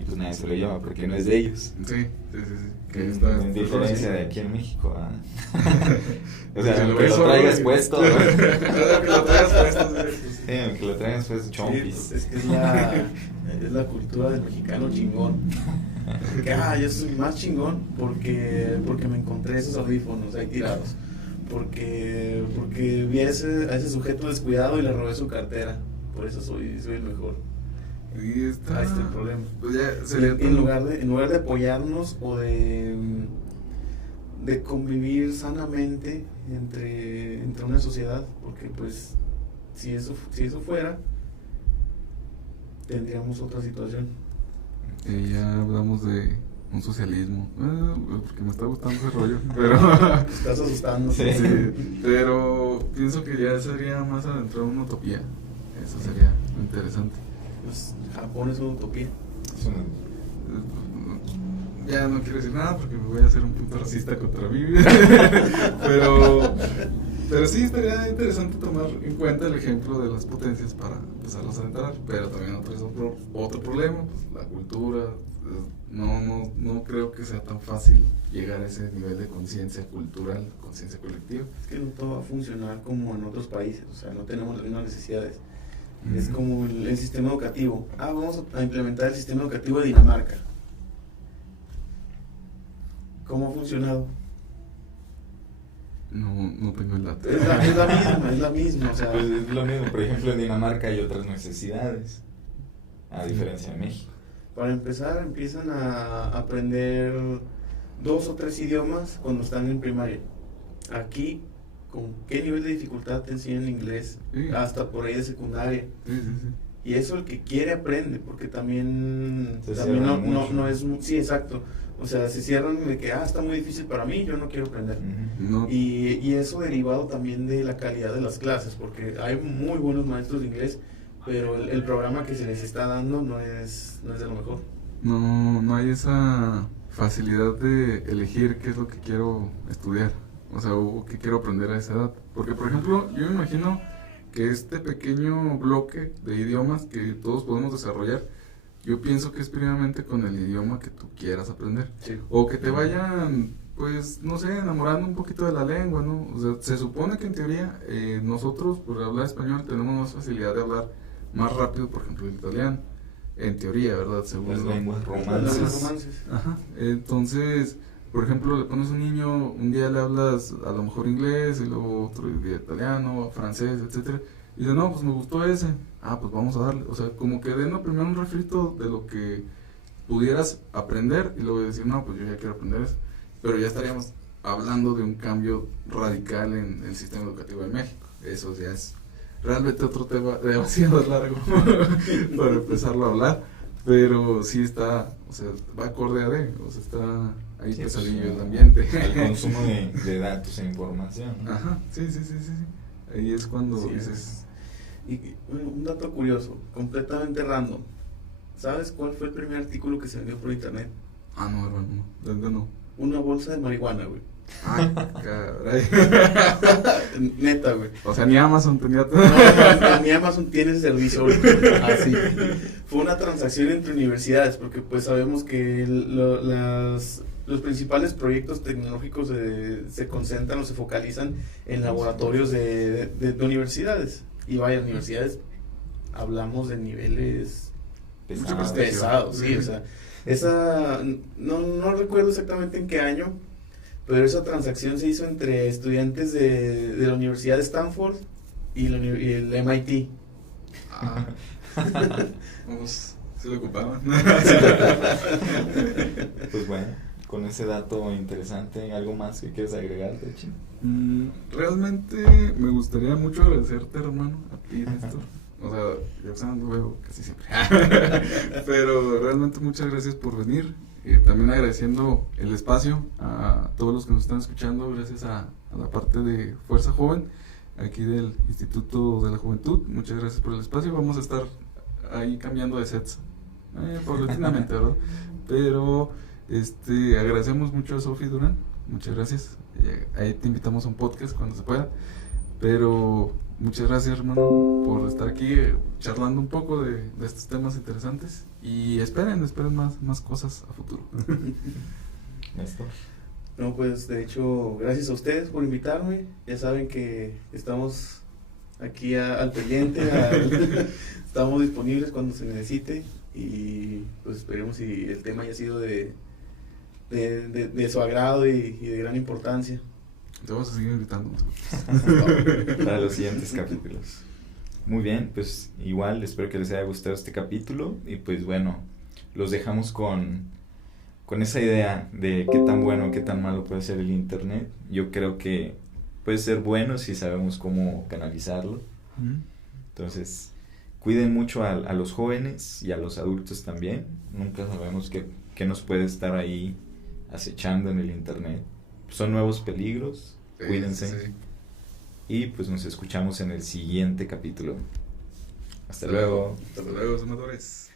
y pues nadie se lo lleva porque no es de ellos. Sí. Que está en diferencia de aquí en México, o sea, que lo traigas puesto, ¿no? Que lo traigas puesto, sí, que lo traigas puesto, chompis. Sí, es que es la cultura del mexicano chingón. Que yo soy más chingón porque me encontré esos audífonos ahí tirados. Porque vi a ese sujeto descuidado y le robé su cartera. Por eso soy el mejor. Ahí está. Ahí está el problema. Pues ya sería En lugar de apoyarnos o de convivir sanamente entre una sociedad, porque pues si eso fuera, tendríamos otra situación. Ya hablamos de un socialismo, porque me está gustando ese rollo, pero Te estás asustando. Sí. sí, pero pienso que ya sería más adentrado en una utopía. Eso sería interesante. Pues Japón es una utopía. Es una- Ya no quiero decir nada porque me voy a hacer un punto racista contra mí. pero sí estaría interesante tomar en cuenta el ejemplo de las potencias para empezarlas a adentrar. Pero también otro problema, pues la cultura. No creo que sea tan fácil llegar a ese nivel de conciencia cultural, conciencia colectiva. Es que no todo va a funcionar como en otros países, o sea, no tenemos las mismas necesidades. Es como el sistema educativo. Vamos a implementar el sistema educativo de Dinamarca. ¿Cómo ha funcionado? No tengo el dato. Es la misma, o sea, Pues es lo mismo, por ejemplo, en Dinamarca hay otras necesidades, a diferencia de México. para empezar empiezan a aprender 2 o 3 idiomas cuando están en primaria. Aquí, ¿con qué nivel de dificultad te enseñan inglés? Sí. Hasta por ahí de secundaria. Sí. Y eso el que quiere aprende, porque también Se también cierran mucho. no es... Sí, exacto. O sea, se cierran de que, está muy difícil para mí, yo no quiero aprender. Ujú. No, Y eso derivado también de la calidad de las clases, porque hay muy buenos maestros de inglés, pero el programa que se les está dando no es de lo mejor. no hay esa facilidad de elegir qué es lo que quiero estudiar, o sea, o qué quiero aprender a esa edad. Porque, por ejemplo, yo me imagino que este pequeño bloque de idiomas que todos podemos desarrollar, yo pienso que es primeramente con el idioma que tú quieras aprender. Sí. O que te vayan, pues, no sé, enamorando un poquito de la lengua, ¿no? O sea, se supone que en teoría nosotros, por hablar español, tenemos más facilidad de hablar más rápido, por ejemplo, el italiano. En teoría, ¿verdad? Según Las lenguas Los romances. romances. Ajá. Entonces, por ejemplo, le pones a un niño, un día le hablas a lo mejor inglés, y luego otro día italiano, francés, etcétera. Y dice, no, pues me gustó ese. Pues vamos a darle. O sea, como que den primero un refrito de lo que pudieras aprender y luego decir, no, pues yo ya quiero aprender eso. Pero ya estaríamos hablando de un cambio radical en el sistema educativo de México. Eso ya es realmente otro tema demasiado largo para empezarlo a hablar. Pero sí está, o sea, va acorde a o sea, está ahí Sí, pesadillo pues, el ambiente. El consumo de datos e información, ¿no? Ajá, sí. Ahí es cuando Sí, dices, Y bueno, un dato curioso, completamente random. ¿Sabes cuál fue el primer artículo que se vendió por internet? no, hermano, ¿dónde no? Una bolsa de marihuana, güey. Caray. Neta, güey. O sea, ni Amazon tenía No, ni Amazon tiene ese servicio, güey. Así. Fue una transacción entre universidades, porque pues sabemos que los principales proyectos tecnológicos se concentran o se focalizan en laboratorios de universidades. Y vaya, universidades, hablamos de niveles Pesados. pesados, sí, o sea, no recuerdo exactamente en qué año, pero esa transacción se hizo entre estudiantes de la Universidad de Stanford y el MIT. Vamos, se lo ocupaban. Pues bueno, con ese dato interesante, ¿algo más que quieres agregar, Chino? Realmente me gustaría mucho agradecerte, hermano, a ti, Néstor. O sea, yo lo veo casi siempre. Pero realmente muchas gracias por venir. También agradeciendo el espacio a todos los que nos están escuchando, gracias a la parte de Fuerza Joven, aquí del Instituto de la Juventud. Muchas gracias por el espacio. Vamos a estar ahí cambiando de sets, paulatinamente, ¿verdad? Pero agradecemos mucho a Sofi Durán. Muchas gracias. Ahí te invitamos a un podcast cuando se pueda. Pero muchas gracias, hermano, por estar aquí charlando un poco de estos temas interesantes. Y esperen más cosas a futuro. Néstor. No, pues de hecho, gracias a ustedes por invitarme. Ya saben que estamos aquí al pendiente, estamos disponibles cuando se necesite. Y pues esperemos si el tema haya sido de su agrado y de gran importancia. Te vamos a seguir invitando. Para los siguientes capítulos. Muy bien, pues igual espero que les haya gustado este capítulo y pues bueno, los dejamos con esa idea de qué tan bueno, qué tan malo puede ser el internet. Yo creo que puede ser bueno si sabemos cómo canalizarlo. Entonces, cuiden mucho a los jóvenes y a los adultos también. Nunca sabemos qué nos puede estar ahí acechando en el internet. Son nuevos peligros, cuídense. Sí. Y pues nos escuchamos en el siguiente capítulo. Hasta luego. Hasta luego, senadores.